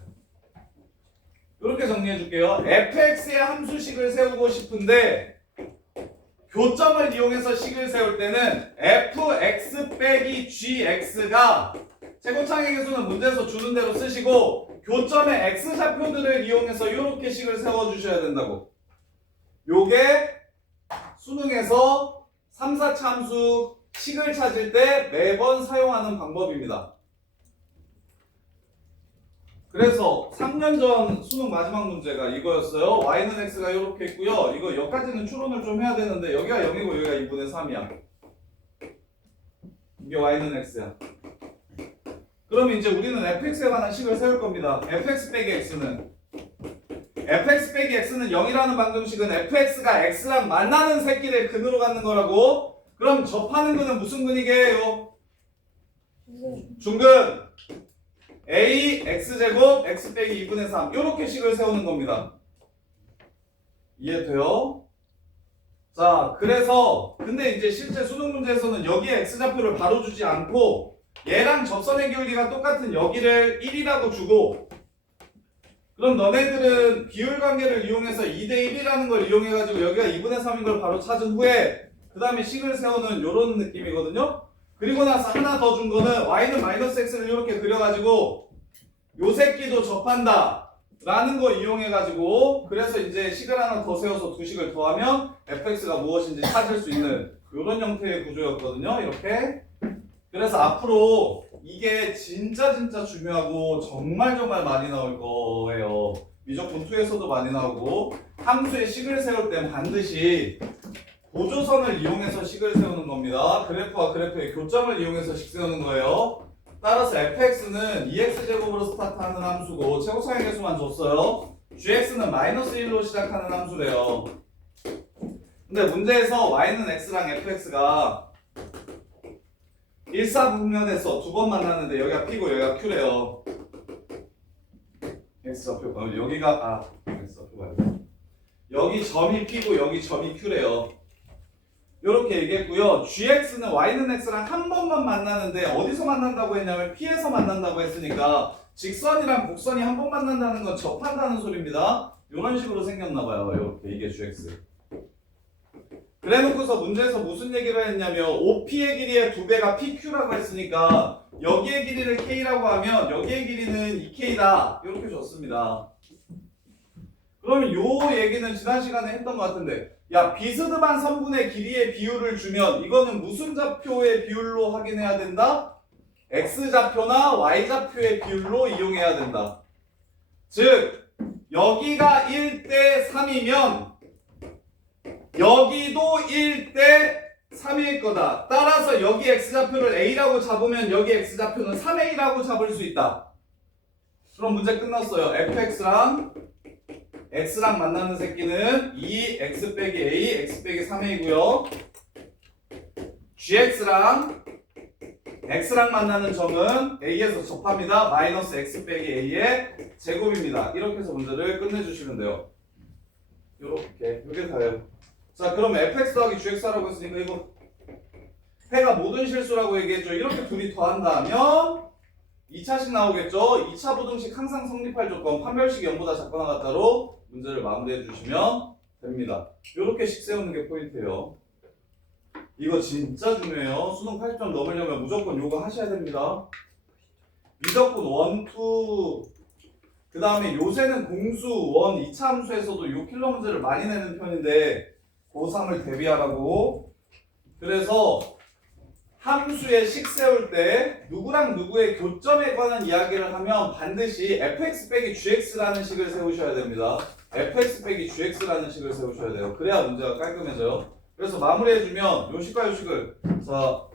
이렇게 정리해 줄게요. fx의 함수식을 세우고 싶은데 교점을 이용해서 식을 세울 때는 fx 빼기 gx가 최고창의 계수는 문제에서 주는 대로 쓰시고 교점의 x좌표들을 이용해서 이렇게 식을 세워주셔야 된다고. 요게 수능에서 3, 4차 함수 식을 찾을 때 매번 사용하는 방법입니다. 그래서 3년 전 수능 마지막 문제가 이거였어요. y는 x가 이렇게 있고요. 이거 여기까지는 추론을 좀 해야 되는데 여기가 0이고 여기가 2분의 3이야. 이게 y는 x야. 그럼 이제 우리는 fx에 관한 식을 세울 겁니다. fx 빼기 x는 0이라는 방정식은 fx가 x랑 만나는 새끼를 근으로 갖는 거라고. 그럼 접하는 근은 무슨 근이게요? 중근 a x제곱 x 빼기 2분의 3 이렇게 식을 세우는 겁니다. 이해돼요? 자 그래서 근데 이제 실제 수능 문제에서는 여기에 x좌표를 바로 주지 않고 얘랑 접선의 기울기가 똑같은 여기를 1이라고 주고 그럼 너네들은 비율관계를 이용해서 2대1이라는 걸 이용해가지고 여기가 2분의 3인 걸 바로 찾은 후에 그 다음에 식을 세우는 이런 느낌이거든요. 그리고 나서 하나 더 준 거는 y는 마이너스 x를 이렇게 그려가지고 요 새끼도 접한다 라는 거 이용해가지고 그래서 이제 식을 하나 더 세워서 두 식을 더하면 fx가 무엇인지 찾을 수 있는 이런 형태의 구조였거든요. 이렇게. 그래서 앞으로 이게 진짜 중요하고 정말 많이 나올 거예요. 미적분 2에서도 많이 나오고 함수의 식을 세울 땐 반드시 보조선을 이용해서 식을 세우는 겁니다. 그래프와 그래프의 교점을 이용해서 식 세우는 거예요. 따라서 fx는 2x제곱으로 스타트하는 함수고 최고차의 계수만 줬어요. gx는 마이너스 1로 시작하는 함수래요. 근데 문제에서 y는 x랑 fx가 일사분면에서 두 번 만났는데 여기가 p고 여기가 q래요. x좌표 여기가 x좌표 말고 여기 점이 p고 여기 점이 q래요. 이렇게 얘기했고요. gx는 y는 x랑 한 번만 만나는데 어디서 만난다고 했냐면 p에서 만난다고 했으니까 직선이랑 곡선이 한 번 만난다는 건 접한다는 소리입니다. 이런 식으로 생겼나봐요. 이렇게 이게 gx. 그래놓고서 문제에서 무슨 얘기를 했냐면 OP의 길이의 2배가 PQ라고 했으니까 여기의 길이를 K라고 하면 여기의 길이는 2K다 이렇게 줬습니다. 그러면 요 얘기는 지난 시간에 했던 것 같은데 야 비스듬한 선분의 길이의 비율을 주면 이거는 무슨 좌표의 비율로 확인해야 된다? X좌표나 Y좌표의 비율로 이용해야 된다. 즉 여기가 1대 3이면 여기도 1대 3일 거다. 따라서 여기 x좌표를 a라고 잡으면 여기 x좌표는 3a라고 잡을 수 있다. 그럼 문제 끝났어요. fx랑 x랑 만나는 새끼는 2x 빼기 a, x 빼기 3a고요. gx랑 x랑 만나는 점은 a에서 접합니다. 마이너스 x 빼기 a의 제곱입니다. 이렇게 해서 문제를 끝내주시면 돼요. 요렇게 이게 다예요. 자 그럼 fx 더하기 gx라고 했으니까 이거 해가 모든 실수라고 얘기했죠. 이렇게 둘이 더한다면 2차식 나오겠죠. 2차 부등식 항상 성립할 조건 판별식이 0보다 작거나 같다로 문제를 마무리해 주시면 됩니다. 이렇게 식 세우는 게 포인트예요. 이거 진짜 중요해요. 수능 80점 넘으려면 무조건 요거 하셔야 됩니다. 미적분 1, 2 그 다음에 요새는 공수 1, 2차 함수에서도 요 킬러 문제를 많이 내는 편인데 고3을 대비하라고. 그래서 함수의 식 세울 때 누구랑 누구의 교점에 관한 이야기를 하면 반드시 fx 빼기 gx라는 식을 세우셔야 됩니다. fx 빼기 gx라는 식을 세우셔야 돼요. 그래야 문제가 깔끔해져요. 그래서 마무리해주면 요 식과 요 식을 자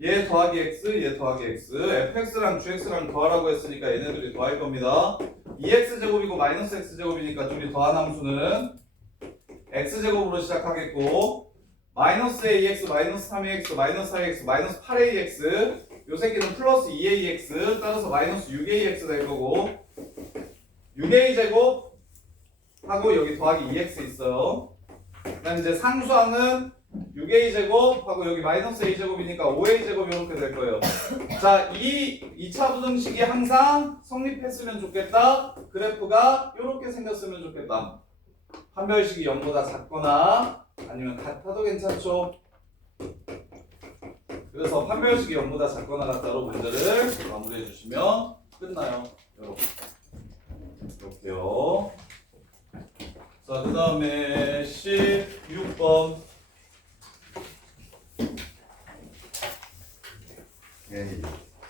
얘 더하기 x, 얘 더하기 x fx랑 gx랑 더하라고 했으니까 얘네들이 더할 겁니다. 2x제곱이고 마이너스 x제곱이니까 둘이 더한 함수는 x제곱으로 시작하겠고 마이너스 ax, 마이너스 3ax, 마이너스 4ax, 마이너스 8ax 요 새끼는 플러스 2ax 따라서 마이너스 6ax 될 거고 6a제곱 하고 여기 더하기 2x 있어요. 그 다음 이제 상수항은 6a제곱 하고 여기 마이너스 a제곱이니까 5a제곱 이렇게 될 거예요. 자, 이 2차 부등식이 항상 성립했으면 좋겠다. 그래프가 이렇게 생겼으면 좋겠다. 판별식이 0보다 작거나 아니면 같아도 괜찮죠. 그래서 판별식이 0보다 작거나 같다로 문제를 마무리해 주시면 끝나요. 이렇게요. 자, 그 다음에 16번.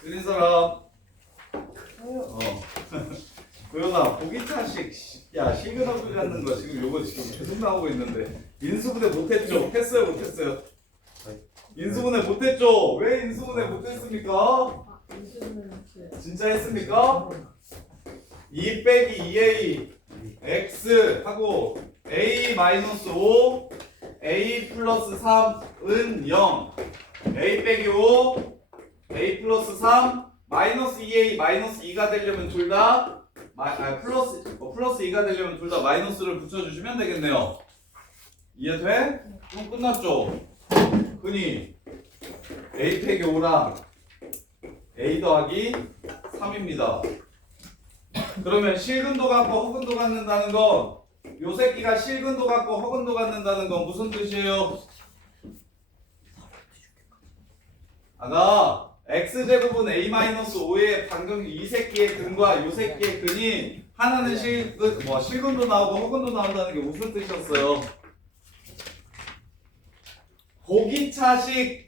틀린 사람. 고영아, 보기차식. 야, 시그널 소리 하는 거 지금 요거 지금 계속 나오고 있는데. 인수분해 못했죠? 했어요, 못했어요? 인수분해 못했죠? 왜 인수분해 못했습니까? 진짜 했습니까? 2 빼기 2a x 하고 a 마이너스 5 a 플러스 3은 0 a 빼기 5 a 플러스 3 마이너스 2a 마이너스 2가 되려면 둘 다 플러스 2가 되려면 둘 다 마이너스를 붙여주시면 되겠네요. 이해돼? 그럼 끝났죠? 그니 a 빼기 5랑 a 더하기 3입니다. 그러면 실근도 갖고 허근도 갖는다는 건 요 새끼가 실근도 갖고 허근도 갖는다는 건 무슨 뜻이에요? 아가 x제곱은 a-5의 방정식 이 새끼의 근과 요 새끼의 근이 하나는 실근도 나오고 허근도 나온다는 게 무슨 뜻이었어요? 보기차식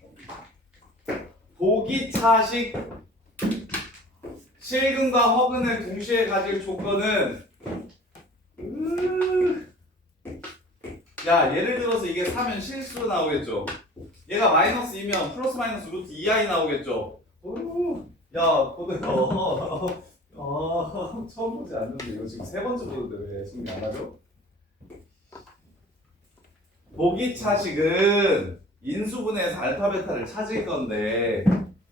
실근과 허근을 동시에 가질 조건은 야 예를 들어서 이게 3면 실수로 나오겠죠. 얘가 마이너스 2면 플러스 마이너스 루트 2i 나오겠죠. 야 고등어 처음 보지 않는데 이거 지금 세 번째 보는데 왜 신경 안 하죠? 보기 차식은 인수분해에서 알파 베타를 찾을 건데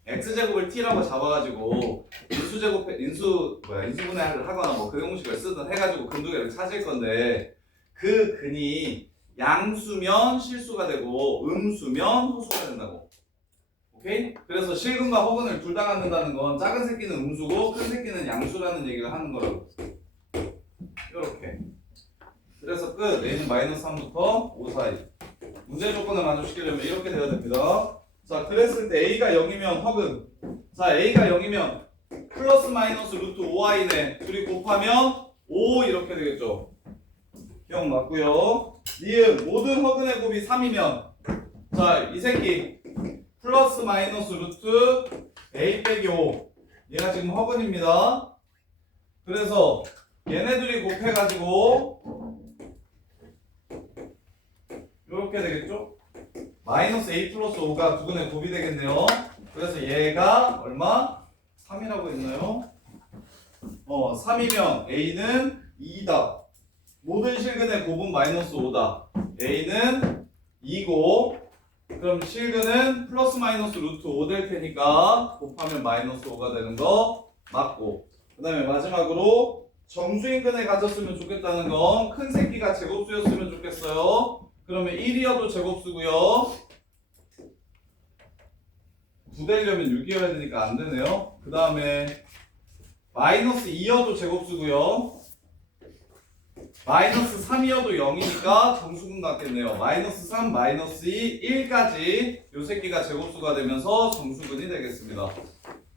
x제곱을 t라고 잡아가지고 인수분해를 하거나 뭐 그 공식을 쓰든 해가지고 근 두 개를 찾을 건데 그 근이 양수면 실수가 되고 음수면 호수가 된다고. 오케이? 그래서 실근과 허근을 둘 다 갖는다는 건 작은 새끼는 음수고 큰 새끼는 양수라는 얘기를 하는 거라고. 이렇게. 그래서 끝. a는 마이너스 3부터 5 사이. 문제 조건을 만족시키려면 이렇게 돼야 됩니다. 자, 그랬을 때 a가 0이면 허근. 자, a가 0이면 플러스 마이너스 루트 5i네. 둘이 곱하면 5 이렇게 되겠죠. 기억 맞고요. 니은 모든 허근의 곱이 3이면 자, 이 새끼 플러스 마이너스 루트 a 빼기 5 얘가 지금 허근입니다. 그래서 얘네들이 곱해가지고 이렇게 되겠죠? 마이너스 a 플러스 5가 두근의 곱이 되겠네요. 그래서 얘가 얼마? 3이라고 했나요? 3이면 a는 2다. 모든 실근의 곱은 마이너스 5다. a는 2고 그럼 실근은 플러스 마이너스 루트 5 될 테니까 곱하면 마이너스 5가 되는 거 맞고 그 다음에 마지막으로 정수인근을 가졌으면 좋겠다는 건 큰 새끼가 제곱수였으면 좋겠어요. 그러면 1이어도 제곱수고요. 9 되려면 6이어야 되니까 안 되네요. 그 다음에 마이너스 2여도 제곱수고요. 마이너스 3이어도 0이니까 정수근 같겠네요. 마이너스 3, 마이너스 2, 1까지 요 새끼가 제곱수가 되면서 정수근이 되겠습니다.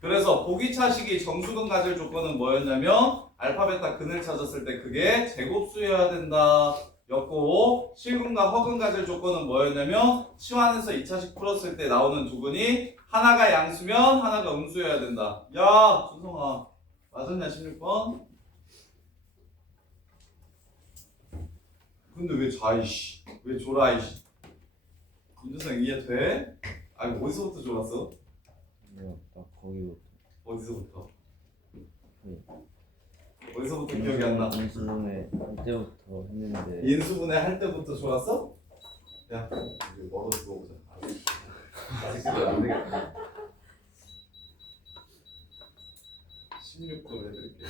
그래서 보기차식이 정수근 가질 조건은 뭐였냐면 알파 베타 근을 찾았을 때 그게 제곱수여야 된다 였고 실근과 허근 가질 조건은 뭐였냐면 치환해서 2차식 풀었을 때 나오는 두 근이 하나가 양수면 하나가 음수여야 된다. 야 준성아 맞았냐 16번? 근데 왜 좌이씨? 왜 조라이씨? 윤준성 이해돼? 아니 어디서부터 졸았어? 딱 거기부터. 어디서부터? 네. 어디서부터 기억이 안 나? 인수분해 할 때부터 했는데. 인수분해 할 때부터 졸았어? 야 이제 멀어서 들어보자. 아직도 안 되겠다. 16분 해드릴게.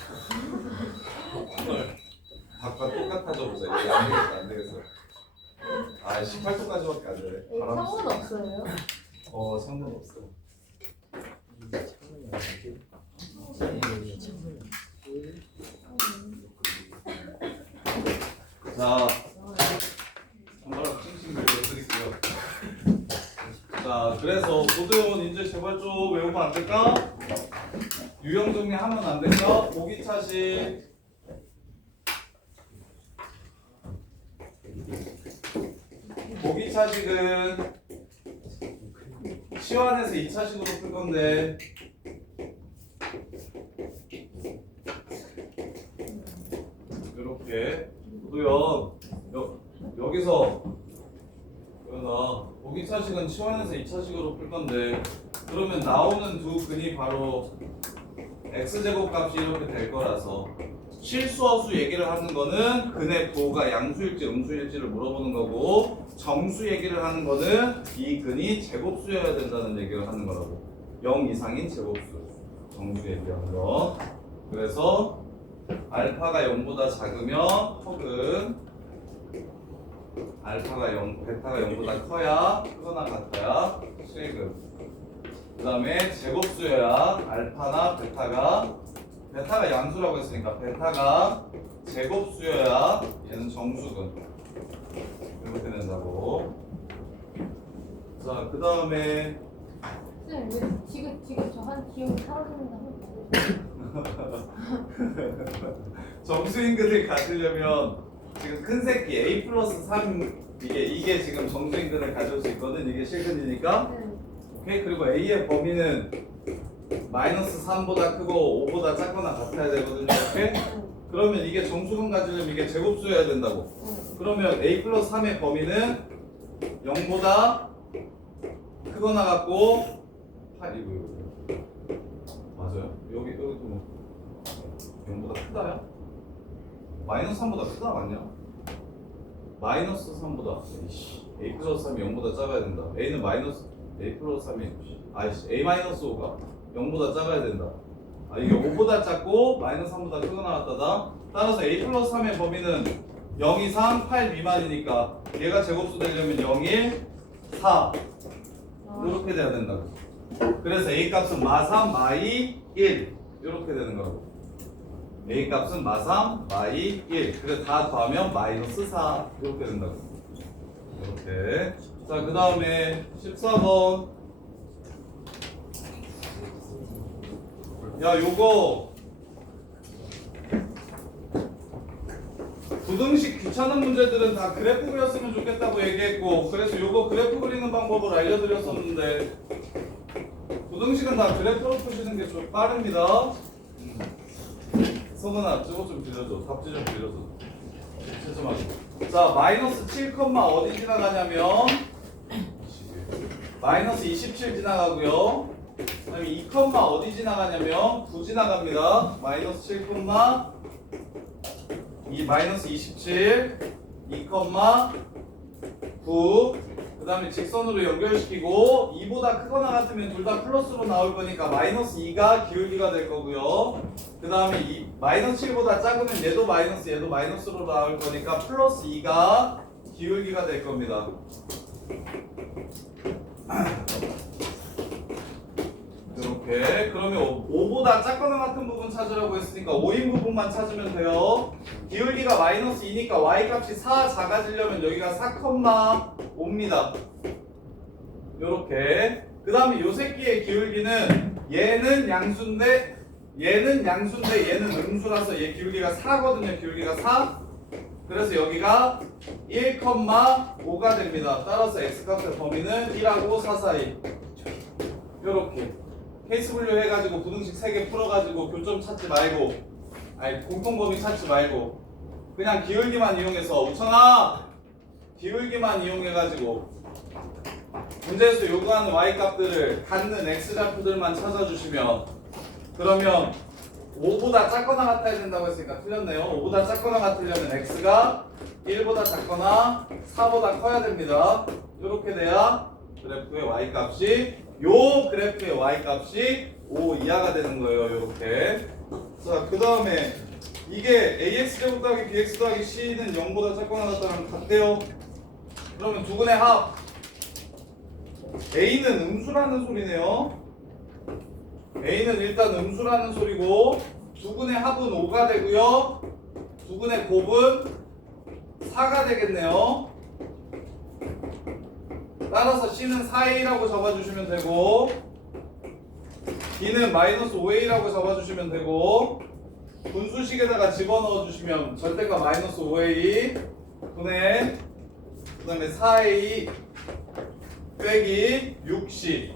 각각 똑같아져 보자. 이게 안 되겠다, 안 되겠어. 아, 18도까지밖에 안 되네. 바람. 상관없어요? 상관없어. 자, 정말 칭칭 드릴게요. 자, 그래서 고도영은 이제 제발 좀 외우면 안 될까? 유형 정리하면 안 될까? 보기 차식. 보기 차식은 치환해서 2차식으로 풀 건데 이렇게 도도연 여기서 연아 보기 차식은 치환해서 2차식으로 풀 건데 그러면 나오는 두 근이 바로 x제곱 값이 이렇게 될 거라서 실수어수 얘기를 하는 거는 근의 부호가 양수일지 음수일지를 물어보는 거고 정수 얘기를 하는 거는 이 근이 제곱수여야 된다는 얘기를 하는 거라고. 0 이상인 제곱수 정수 얘기하는 거. 그래서 알파가 0보다 작으면 혹은 알파가 0, 베타가 0보다 커야 크거나 같아야 실근. 그 다음에 제곱수여야 알파나 베타가 양수라고 했으니까 베타가 제곱수여야 얘는 정수근 이렇게 된다고. 자, 그 다음에 쌤, 왜 지금 저 한 기억이 사라진다고? 정수인근을 가지려면 지금 큰 새끼 a 플러스 3 이게 지금 정수인근을 가질 수 있거든. 이게 실근이니까. 네. 오케이. 그리고 a의 범위는 마이너스 3보다 크고 5보다 작거나 같아야 되거든요. 이렇게. 그러면 이게 정수근 가지려면 이게 제곱수여야 된다고. 그러면 a 플러스 3의 범위는 0보다 크거나 같고 8이고 맞아요? 여기도 뭐 0보다 크다야? 마이너스 3보다 크다 맞냐? 마이너스 3보다 a 플러스 3이 0보다 작아야 된다. a는 마이너스 a 플러스 3이 a 마이너스 5가 0보다 작아야 된다. 이게 5보다 작고 마이너스 3보다 크게 나왔다다. 따라서 a 플러스 3의 범위는 0 이상 8 미만이니까 얘가 제곱수 되려면 0, 1, 4 이렇게 돼야 된다고. 그래서 a 값은 마3, 마2, 1 이렇게 되는 거라고. a 값은 마3, 마2, 1 그래서 다 더하면 마이너스 4 이렇게 된다고. 이렇게. 자, 그 다음에 14번. 야, 요거 부등식 귀찮은 문제들은 다 그래프 그렸으면 좋겠다고 얘기했고, 그래서 요거 그래프 그리는 방법을 알려드렸었는데, 부등식은 다 그래프로 푸시는 게 좀 빠릅니다. 성은아, 저거 좀 빌려줘. 답지 좀 빌려줘. 진짜 말고. 자, 마이너스 7, 어디 지나가냐면 마이너스 27 지나가고요. 그 다음에 2, 어디 지나가냐면 9 지나갑니다. 마이너스 7, 이 마이너스 27, 2, 9. 그 다음에 직선으로 연결시키고 2보다 크거나 같으면 둘 다 플러스로 나올 거니까 마이너스 2가 기울기가 될 거고요. 그 다음에 마이너스 7보다 작으면 얘도 마이너스로 나올 거니까 플러스 2가 기울기가 될 겁니다. 이렇게. 그러면 5보다 작거나 같은 부분 찾으라고 했으니까 5인 부분만 찾으면 돼요. 기울기가 마이너스 2니까 y값이 4 작아지려면 여기가 4,5입니다. 요렇게. 그 다음에 요 새끼의 기울기는 얘는 양수인데 얘는 음수라서 얘 기울기가 4거든요. 기울기가 4. 그래서 여기가 1,5가 됩니다. 따라서 x값의 범위는 1하고 4 사이. 요렇게. 케이스 분류해가지고 부등식 3개 풀어가지고 교점 찾지 말고, 공통범위 찾지 말고 그냥 기울기만 이용해서, 우천아 기울기만 이용해가지고 문제에서 요구하는 y값들을 갖는 x좌표들만 찾아주시면, 그러면 5보다 작거나 같아야 된다고 했으니까 틀렸네요. 5보다 작거나 같으려면 x가 1보다 작거나 4보다 커야 됩니다. 이렇게 돼야 그래프의 y값이, 요 그래프의 y값이 5 이하가 되는 거예요. 이렇게. 자, 그 다음에 이게 ax 제곱 더하기 bx 더하기 c는 0보다 작거나 같다면 같대요. 그러면 두근의 합 a는 음수라는 소리네요. a는 일단 음수라는 소리고, 두근의 합은 5가 되고요. 두근의 곱은 4가 되겠네요. 따라서 c는 4a라고 잡아주시면 되고, b는 마이너스 5a라고 잡아주시면 되고, 분수식에다가 집어넣어 주시면 절대가 마이너스 5a 분의, 그 다음에 4a 빼기 6c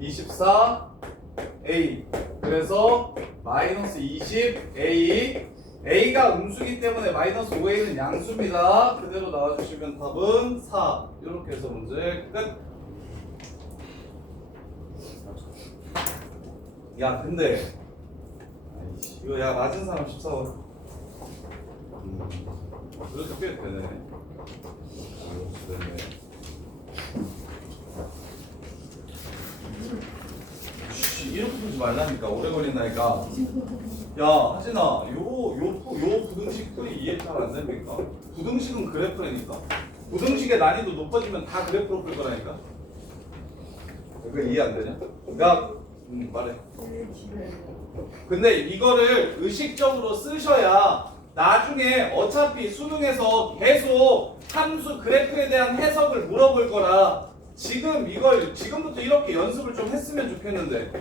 24a, 그래서 마이너스 20a. a가 음수기 때문에 마이너스 5a는 양수입니다. 그대로 나와주시면 답은 4. 이렇게 해서 문제 끝. 야, 근데 이거 야 맞은 사람 14원. 그래도 꽤 되네. 되네. 이렇게 보지 말라니까. 오래 걸린다니까. 야, 하진아, 요 부등식 풀이 이해 잘 안 됩니까? 부등식은 그래프라니까. 부등식의 난이도 높아지면 다 그래프로 풀 거라니까. 그거 이해 안 되냐? 야, 말해. 근데 이거를 의식적으로 쓰셔야 나중에 어차피 수능에서 계속 함수 그래프에 대한 해석을 물어볼 거라, 지금 이걸 지금부터 이렇게 연습을 좀 했으면 좋겠는데.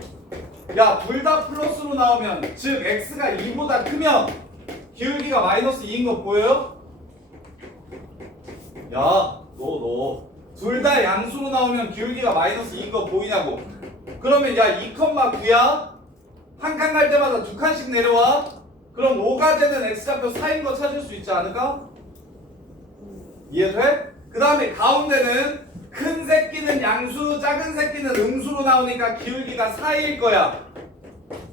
야, 둘 다 플러스로 나오면, 즉 x가 2보다 크면 기울기가 마이너스 2인 거 보여요? 야, 너 둘 다 양수로 나오면 기울기가 마이너스 2인 거 보이냐고. 그러면 야, 2,9야? 한 칸 갈 때마다 2칸씩 내려와? 그럼 5가 되는 x좌표 4인 거 찾을 수 있지 않을까? 이해돼? 그 다음에 가운데는 큰 새끼는 양수, 작은 새끼는 음수로 나오니까 기울기가 4일 거야.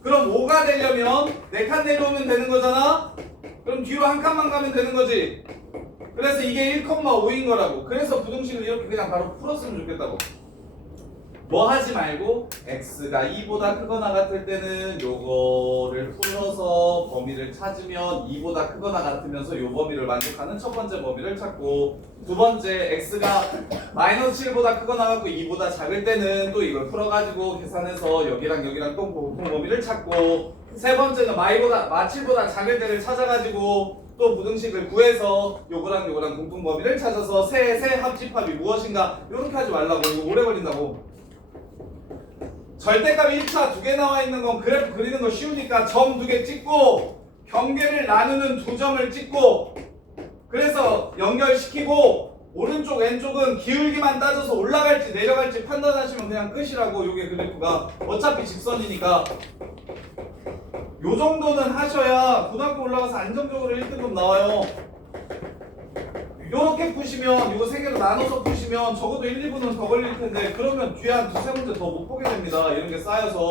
그럼 5가 되려면 4칸 내려오면 되는 거잖아? 그럼 뒤로 한 칸만 가면 되는 거지? 그래서 이게 1,5인 거라고. 그래서 부등식을 이렇게 그냥 바로 풀었으면 좋겠다고. 뭐 하지 말고 x가 2보다 크거나 같을 때는 요거를 풀어서 범위를 찾으면 2보다 크거나 같으면서 요 범위를 만족하는 첫 번째 범위를 찾고, 두 번째 x가 마이너스 7보다 크거나 같고 2보다 작을 때는 또 이걸 풀어가지고 계산해서 여기랑 여기랑 또 공통 범위를 찾고, 세 번째는 마 7보다 작을 때를 찾아가지고 또 부등식을 구해서 요거랑 요거랑 공통 범위를 찾아서 세 합집합이 무엇인가 이렇게 하지 말라고. 이거 오래 걸린다고. 절대값 1차 2개 나와 있는 건 그래프 그리는 거 쉬우니까 점 2개 찍고 경계를 나누는 2점을 찍고, 그래서 연결시키고 오른쪽 왼쪽은 기울기만 따져서 올라갈지 내려갈지 판단하시면 그냥 끝이라고. 요게 그래프가 어차피 직선이니까 요 정도는 하셔야 고등학교 올라가서 안정적으로 1등급 나와요. 요렇게 푸시면 요거 3개로 나눠서 푸시면 적어도 1, 2분은 더 걸릴 텐데, 그러면 뒤에 한 2-3문제 더 못 보게 됩니다. 이런 게 쌓여서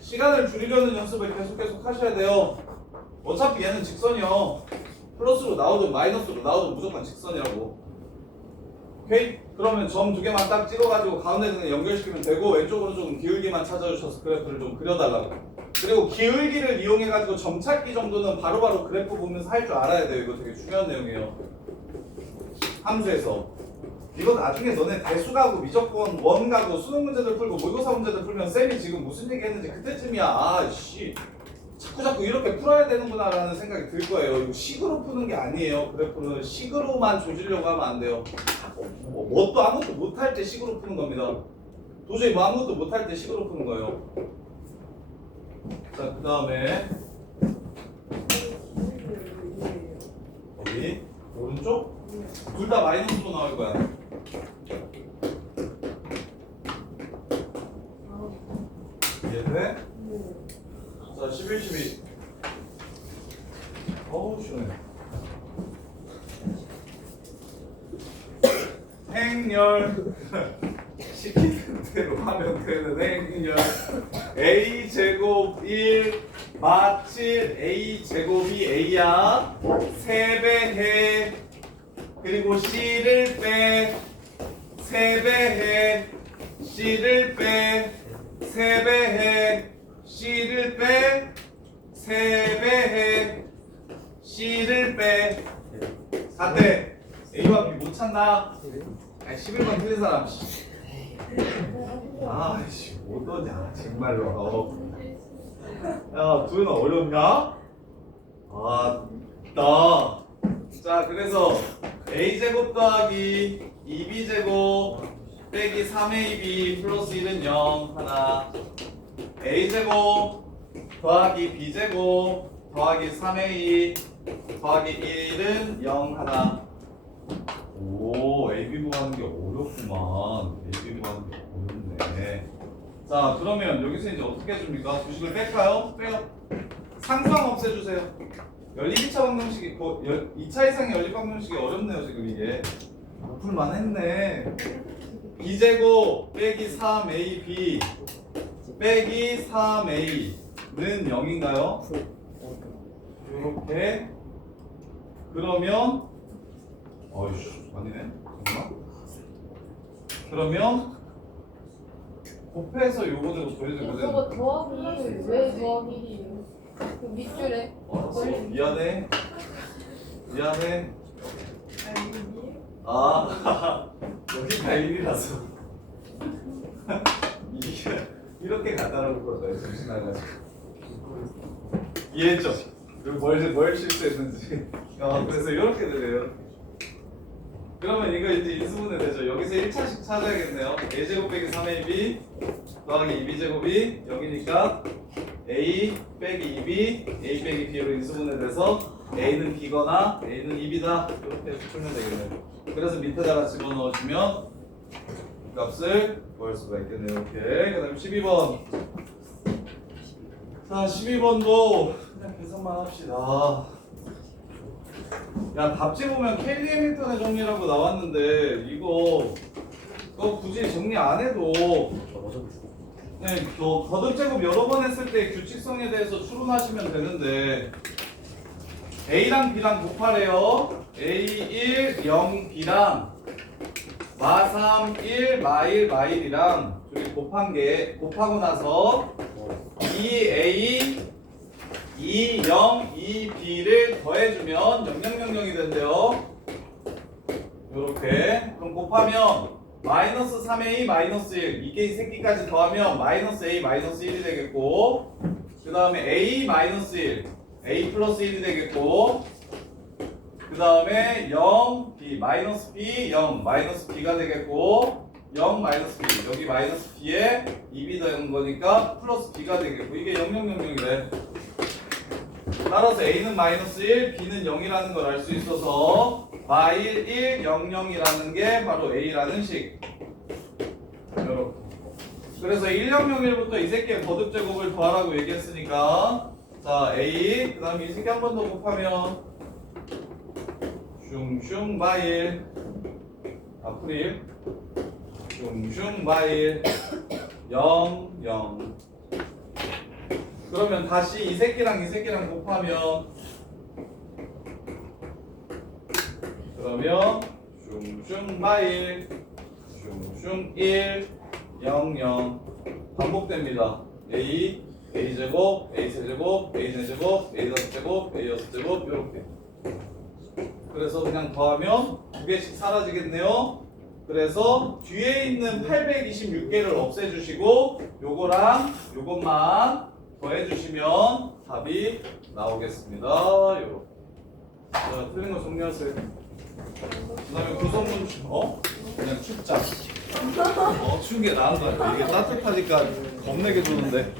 시간을 줄이려는 연습을 계속 하셔야 돼요. 어차피 얘는 직선이요. 플러스로 나오든 마이너스로 나오든 무조건 직선이라고. 오케이? 그러면 점 2개만 딱 찍어가지고 가운데 있는 연결시키면 되고, 왼쪽으로 좀 기울기만 찾아주셔서 그래프를 좀 그려달라고. 그리고 기울기를 이용해가지고 점 찾기 정도는 바로바로 그래프 보면서 할 줄 알아야 돼요. 이거 되게 중요한 내용이에요. 함수에서. 이거 나중에 너네 대수 가고 미적분 원 가고 수능 문제들 풀고 모의고사 문제들 풀면 쌤이 지금 무슨 얘기 했는지 그때쯤이야. 아씨 자꾸 이렇게 풀어야 되는구나 라는 생각이 들 거예요. 이거 식으로 푸는 게 아니에요. 그래프는 식으로만 조지려고 하면 안 돼요. 뭣도 아무것도 못할 때 식으로 푸는 겁니다. 도저히 뭐 아무것도 못할 때 식으로 푸는 거예요. 자, 그 다음에 어디? 오른쪽? 둘 다 마이너스로 나올 거야. 이해돼? 자, 11, 12. 어우, 시원해. 행렬. 시키는 대로 하면 되는 행렬. a제곱 1 마칠 a제곱이 a야. 3배 해. 그리고 c를 빼. 3배 해. c를 빼. 3배 해. c를 빼. 3배 해. c를 빼. 4대 a와 b 못 찾나? 아니 11번 틀린 사람. 아이씨 못하냐 정말로. 야 도현아 어렵냐? 나. 자 그래서 a제곱 더하기 2b제곱 빼기 3ab 플러스 1은 0 하나, a제곱 더하기 b제곱 더하기 3a 더하기 1은 0 하나. 오, AB 구하는 게 어렵구만. AB 구하는 게 어렵네. 자, 그러면 여기서 이제 어떻게 해줍니까? 주식을 뺄까요? 빼요. 상수항 없애주세요. 연립 2차 방정식이 2차 이상의 연립 방정식이 어렵네요 지금 이게. 풀만 했네. b제곱 빼기 3ab 빼기 3a는 0인가요? 이렇게. 그러면 어이씨 아니네. 잠깐만. 그러면 곱해서 요거대로 더해주면 저거 더하기 왜 더하기 그 밑줄에 미안해. 아 여기가 1이라서 이렇게 간단한 거다. 정신 나가지고. 이해했죠? 그리고 뭘 실수했는지. 그래서 이렇게 되네요. 그러면 이거 이제 인수분해 되죠. 여기서 1차식 찾아야겠네요. a제곱 빼기 3ab 더하기 2b제곱이 여기니까 a 빼기 2b a 빼기 b로 인수분해 돼서 a는 b거나 a는 2b다. 이렇게 해서 풀면 되겠네요. 그래서 밑에다가 집어넣으시면 값을 구할 수가 있겠네요. 이렇게. 그 다음에 12번. 자 12번도 그냥 계산만 합시다. 야 답지 보면 켈리 해밀턴의 정리라고 나왔는데 이거 굳이 정리 안 해도 네, 거듭제곱 여러 번 했을 때 규칙성에 대해서 추론하시면 되는데 A랑 B랑 곱하래요. A1, 0, B랑 마3, 1, 마1, 마1이랑 둘이 곱하고 나서 2A, 2, 0, 2B를 더해주면 0,0,0,0이 된대요. 요렇게. 그럼 곱하면 마이너스 3A 마이너스 1 이게 이 새끼까지 더하면 마이너스 A 마이너스 1이 되겠고 그 다음에 A 마이너스 1 A 플러스 1이 되겠고 그 다음에 0 B 마이너스 B 0 마이너스 B가 되겠고 0 마이너스 B 여기 마이너스 B에 2B 더한 거니까 플러스 B가 되겠고 이게 0,0,0,이래. 따라서 A는 마이너스 1 B는 0이라는 걸 알 수 있어서 마일 1, 0, 0이라는 게 바로 A라는 식. 이렇게. 그래서 1, 0, 0, 1부터 이 새끼의 거듭제곱을 더하라고 얘기했으니까 자 A 그 다음에 이 새끼 한 번 더 곱하면 슝슝 마일 아프릴 슝슝 마일 0, 0 그러면 다시 이 새끼랑 곱하면 그러면 슝슝 마일 슝슝 1 0 0 반복됩니다. A A제곱 A세제곱 A4제곱 A5제곱 A6제곱 이렇게 그래서 그냥 더하면 두 개씩 사라지겠네요. 그래서 뒤에 있는 826개를 없애주시고 요거랑 요것만 더해주시면 답이 나오겠습니다. 요렇게. 자, 틀린 거 정리하세요. 그 다음에 구성문 그냥 춥자 추운 게 나은 거 같아. 이게 따뜻하니까 겁내게 주는데